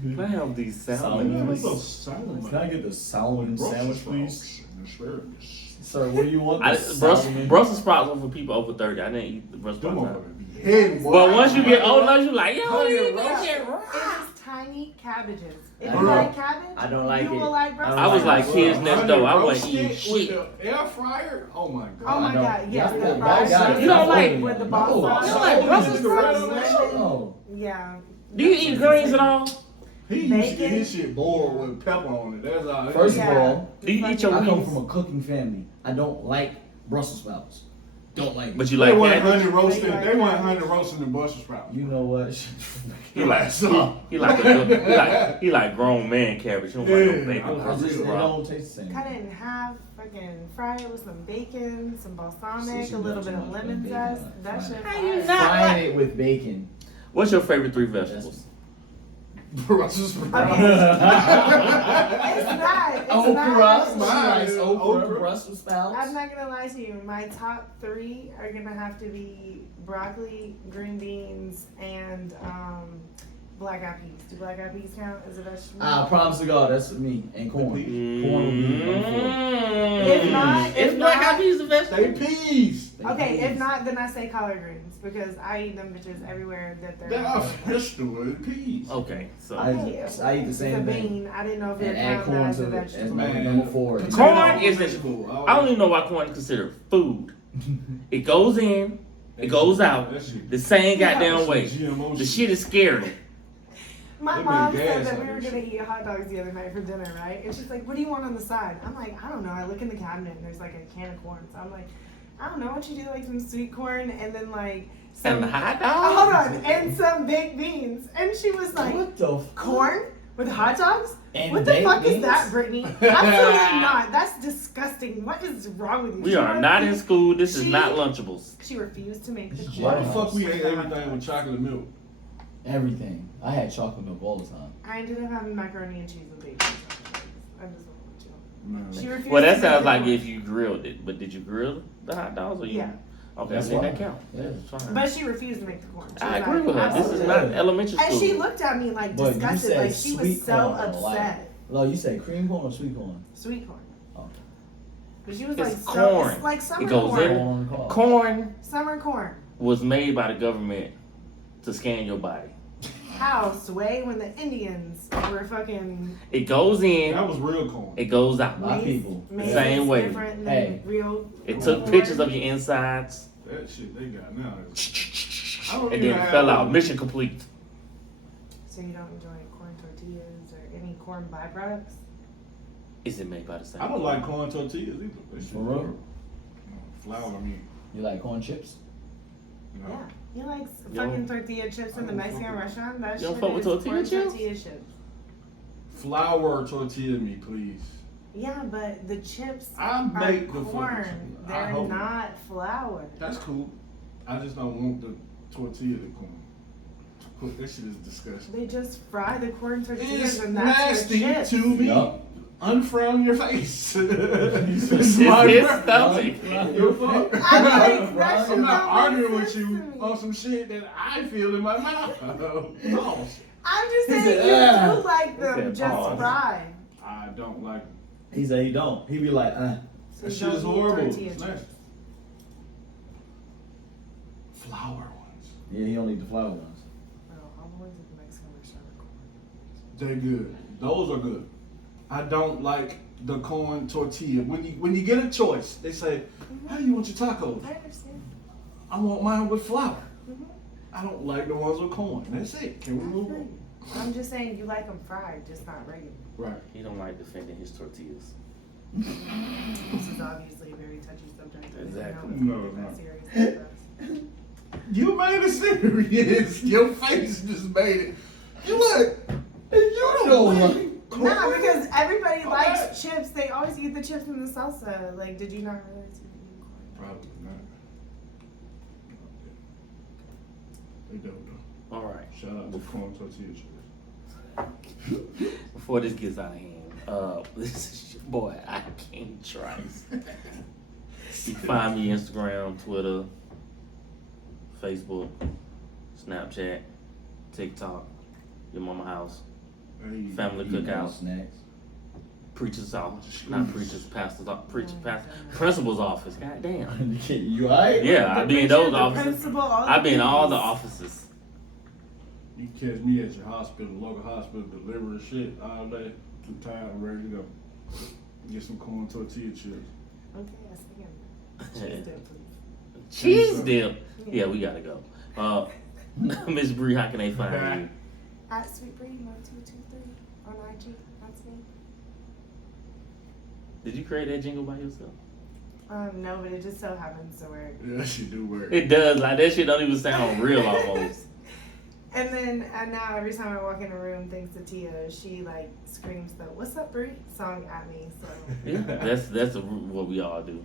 Can I have these Salmon. salmon? What's please? up, salmon? Can I get the salmon Brussels sandwich, sprouts please? and asparagus. Sir, what do you want? I, The Brussels, salmon? Brussels sprouts are for people over 30. I didn't eat the Brussels Them sprouts. motherfuckers be hitting, boy. But once you get old enough, you like, yo, Honey you and get roast. shit It right. is tiny cabbages. If I you don't- like cabbage, I don't like you it. will like Brussels I was sprouts. like kids next door. I wasn't Roasted eating shit. with the air fryer. Oh my god. Oh my I don't- god, yes, y'all the got- fried y'all got it. You don't like- with the No, balls I on You it. don't like Brussels sprouts? Lemon. No. Yeah. Do you eat greens at all? He used to get Bacon? his shit boiled with pepper on it. That's all. First Yeah. of all, Do you eat your I come wings? from a cooking family. I don't like Brussels sprouts. Don't like. But you they like want cabbage? honey roasted. They like They want cabbage. honey roasted in Brussels sprouts. You know what? He like So- he like he like grown man cabbage. He don't like no Yeah, baby I was I Brussels just, they sprout. don't taste the same. Cut it in half, fucking fry it with some bacon, some balsamic, See, a little she bit of loves lemon bacon. zest. That Fine. shit. How you fire. not? Frying it with bacon. What's your favorite 3 vegetables? Brussels sprouts. Okay. It's not. It's Okra. not. She likes okra, Okra. Brussels sprouts. I'm not gonna lie to you. My top 3 are gonna have to be broccoli, green beans, and black eyed peas. Do black eyed peas count as a vegetable? I promise to God, that's me. And corn. Corn would be number 4. If not- if Is black not- eyed peas a vegetable? They peas. Okay, if not, then I say collard greens because I eat them bitches everywhere that they're. They are vegetable peas. Okay, so I eat the It's same a thing. bean. I didn't know if And it add counted corn as to a it as vegetable. number 4. Potato Corn isn't- vegetable. I don't even know why corn is considered food. It goes in, it goes out, That shit- the same Yeah. goddamn way. GMO The shit is scary. My They mom make said gas that out we of were that gonna eat hot dogs the other night for dinner, right? And she's like, "What do you want on the side?" I'm like, "I don't know." I look in the cabinet and there's like a can of corn, so I'm like, "I don't know what you do, like some sweet corn and then like some." And the hot Hold dogs? on, and some baked beans. And she was like, What the f- "Corn with hot dogs? And What the baked fuck is beans? that, Brittany? Absolutely not. That's disgusting. What is wrong with you?" We She are not in refused- school. This is she- not Lunchables. She refused to make the corn. Why the fuck we with ate the hot everything with dogs. chocolate milk? Everything. I had chocolate milk all the time. I ended up having macaroni and cheese with baked beans. I just want to Man. She refused Well, to that make sounds the like corn. if you grilled it. But did you grill the hot dogs or you? Yeah. Okay, That's I think that fine. count. Yeah. That's fine. But she refused to make the corn. She I was agree like, with her. This is "Absolutely." not elementary And school. she looked at me like But you disgusted, said like she was sweet so corn, though, like- upset. No, you say cream corn or sweet corn? Sweet corn. Oh. But she was It's like so corn. it's like summer It goes corn. in. Corn on the cob. Corn Summer corn. was made by the government to scan your body. How sway when the Indians were fucking It goes in, That was real corn. it goes out. My maize- people. maize Same is way. different than Hey. real It corn. took pictures of your insides That shit they got now. I don't and even then it have fell those. out. Mission complete. So you don't enjoy corn tortillas or any corn byproducts? Is it made by the same? I don't like corn tortillas either. That shit For real? horrible. Flour, I mean. You like corn chips? No. Yeah. You like You don't- fucking tortilla chips in the I don't Mexican fuck with- restaurant? That You don't shit fuck with is tortilla corn chips? tortilla chips. Flour tortilla me, please. Yeah, but the chips I are make the corn. fucking- I They're hope. not flour. That's cool. I just don't want the tortilla to corn. That shit is disgusting. They just fry the corn tortillas It's and that's nasty their chips. to me. Yup. Unfrown your face. It's My his friend. stomach. You're fucked. I'm like, that shit I'm not don't arguing make with sense you to me. on some shit that I feel in my mouth. No, I'm just He saying said, you "Ah." do like He them said, just pause. fried. I don't like it. He said he don't. He be like, So That you shit don't is eat horrible. tortilla It's chips. nasty. Flour ones. Yeah, he don't eat the flour ones. No, all the ones at the Mexican restaurant are corn. They're good. Those are good. I don't like the corn tortilla. When you get a choice, they say, "How do you want your tacos?" I understand. I want mine with flour. Mhm. I don't like the ones with corn. That's it. Can we move on? I'm just saying you like them fried, just not regular. Right. He don't like defending his tortillas. This is obviously a very touchy subject. I didn't Exactly. know No, it was no. that serious for us. You made it serious. Your face just made it. You like, you don't like corn? Nah, because everybody Okay. likes chips. They always eat the chips in the salsa. Like, did you not realize you eat corn? Probably not. They don't though. All right. Shout out to corn tortilla chips. Before this gets out of hand, this is boy, I can't Trice. You can find me Instagram, Twitter, Facebook, Snapchat, TikTok, Your Mama House, Hey, Family Eating all Cookout, snacks. Preacher's office, not preacher's, pastor's office, principal's office. God damn. You alright? Yeah, I be in The those preacher, the offices. principal, all I the be in all the duties. offices. You can catch me at your hospital, local hospital, delivering shit all day. I'm tired, I'm ready to go. Get some corn tortilla chips. Okay, I stand. Cheese dip, please. Cheese dip. Yeah, we gotta go. Miss Bree, how can they find you? At Sweet Bree 1223 on IG. That's me. Did you create that jingle by yourself? No, but it just so happens to work. Yeah, that shit do work. It does. Like that shit don't even sound real almost. And now every time I walk in a room, thanks to Tia, she like screams the "What's up, Bree" song at me. So Yeah, that's what we all do.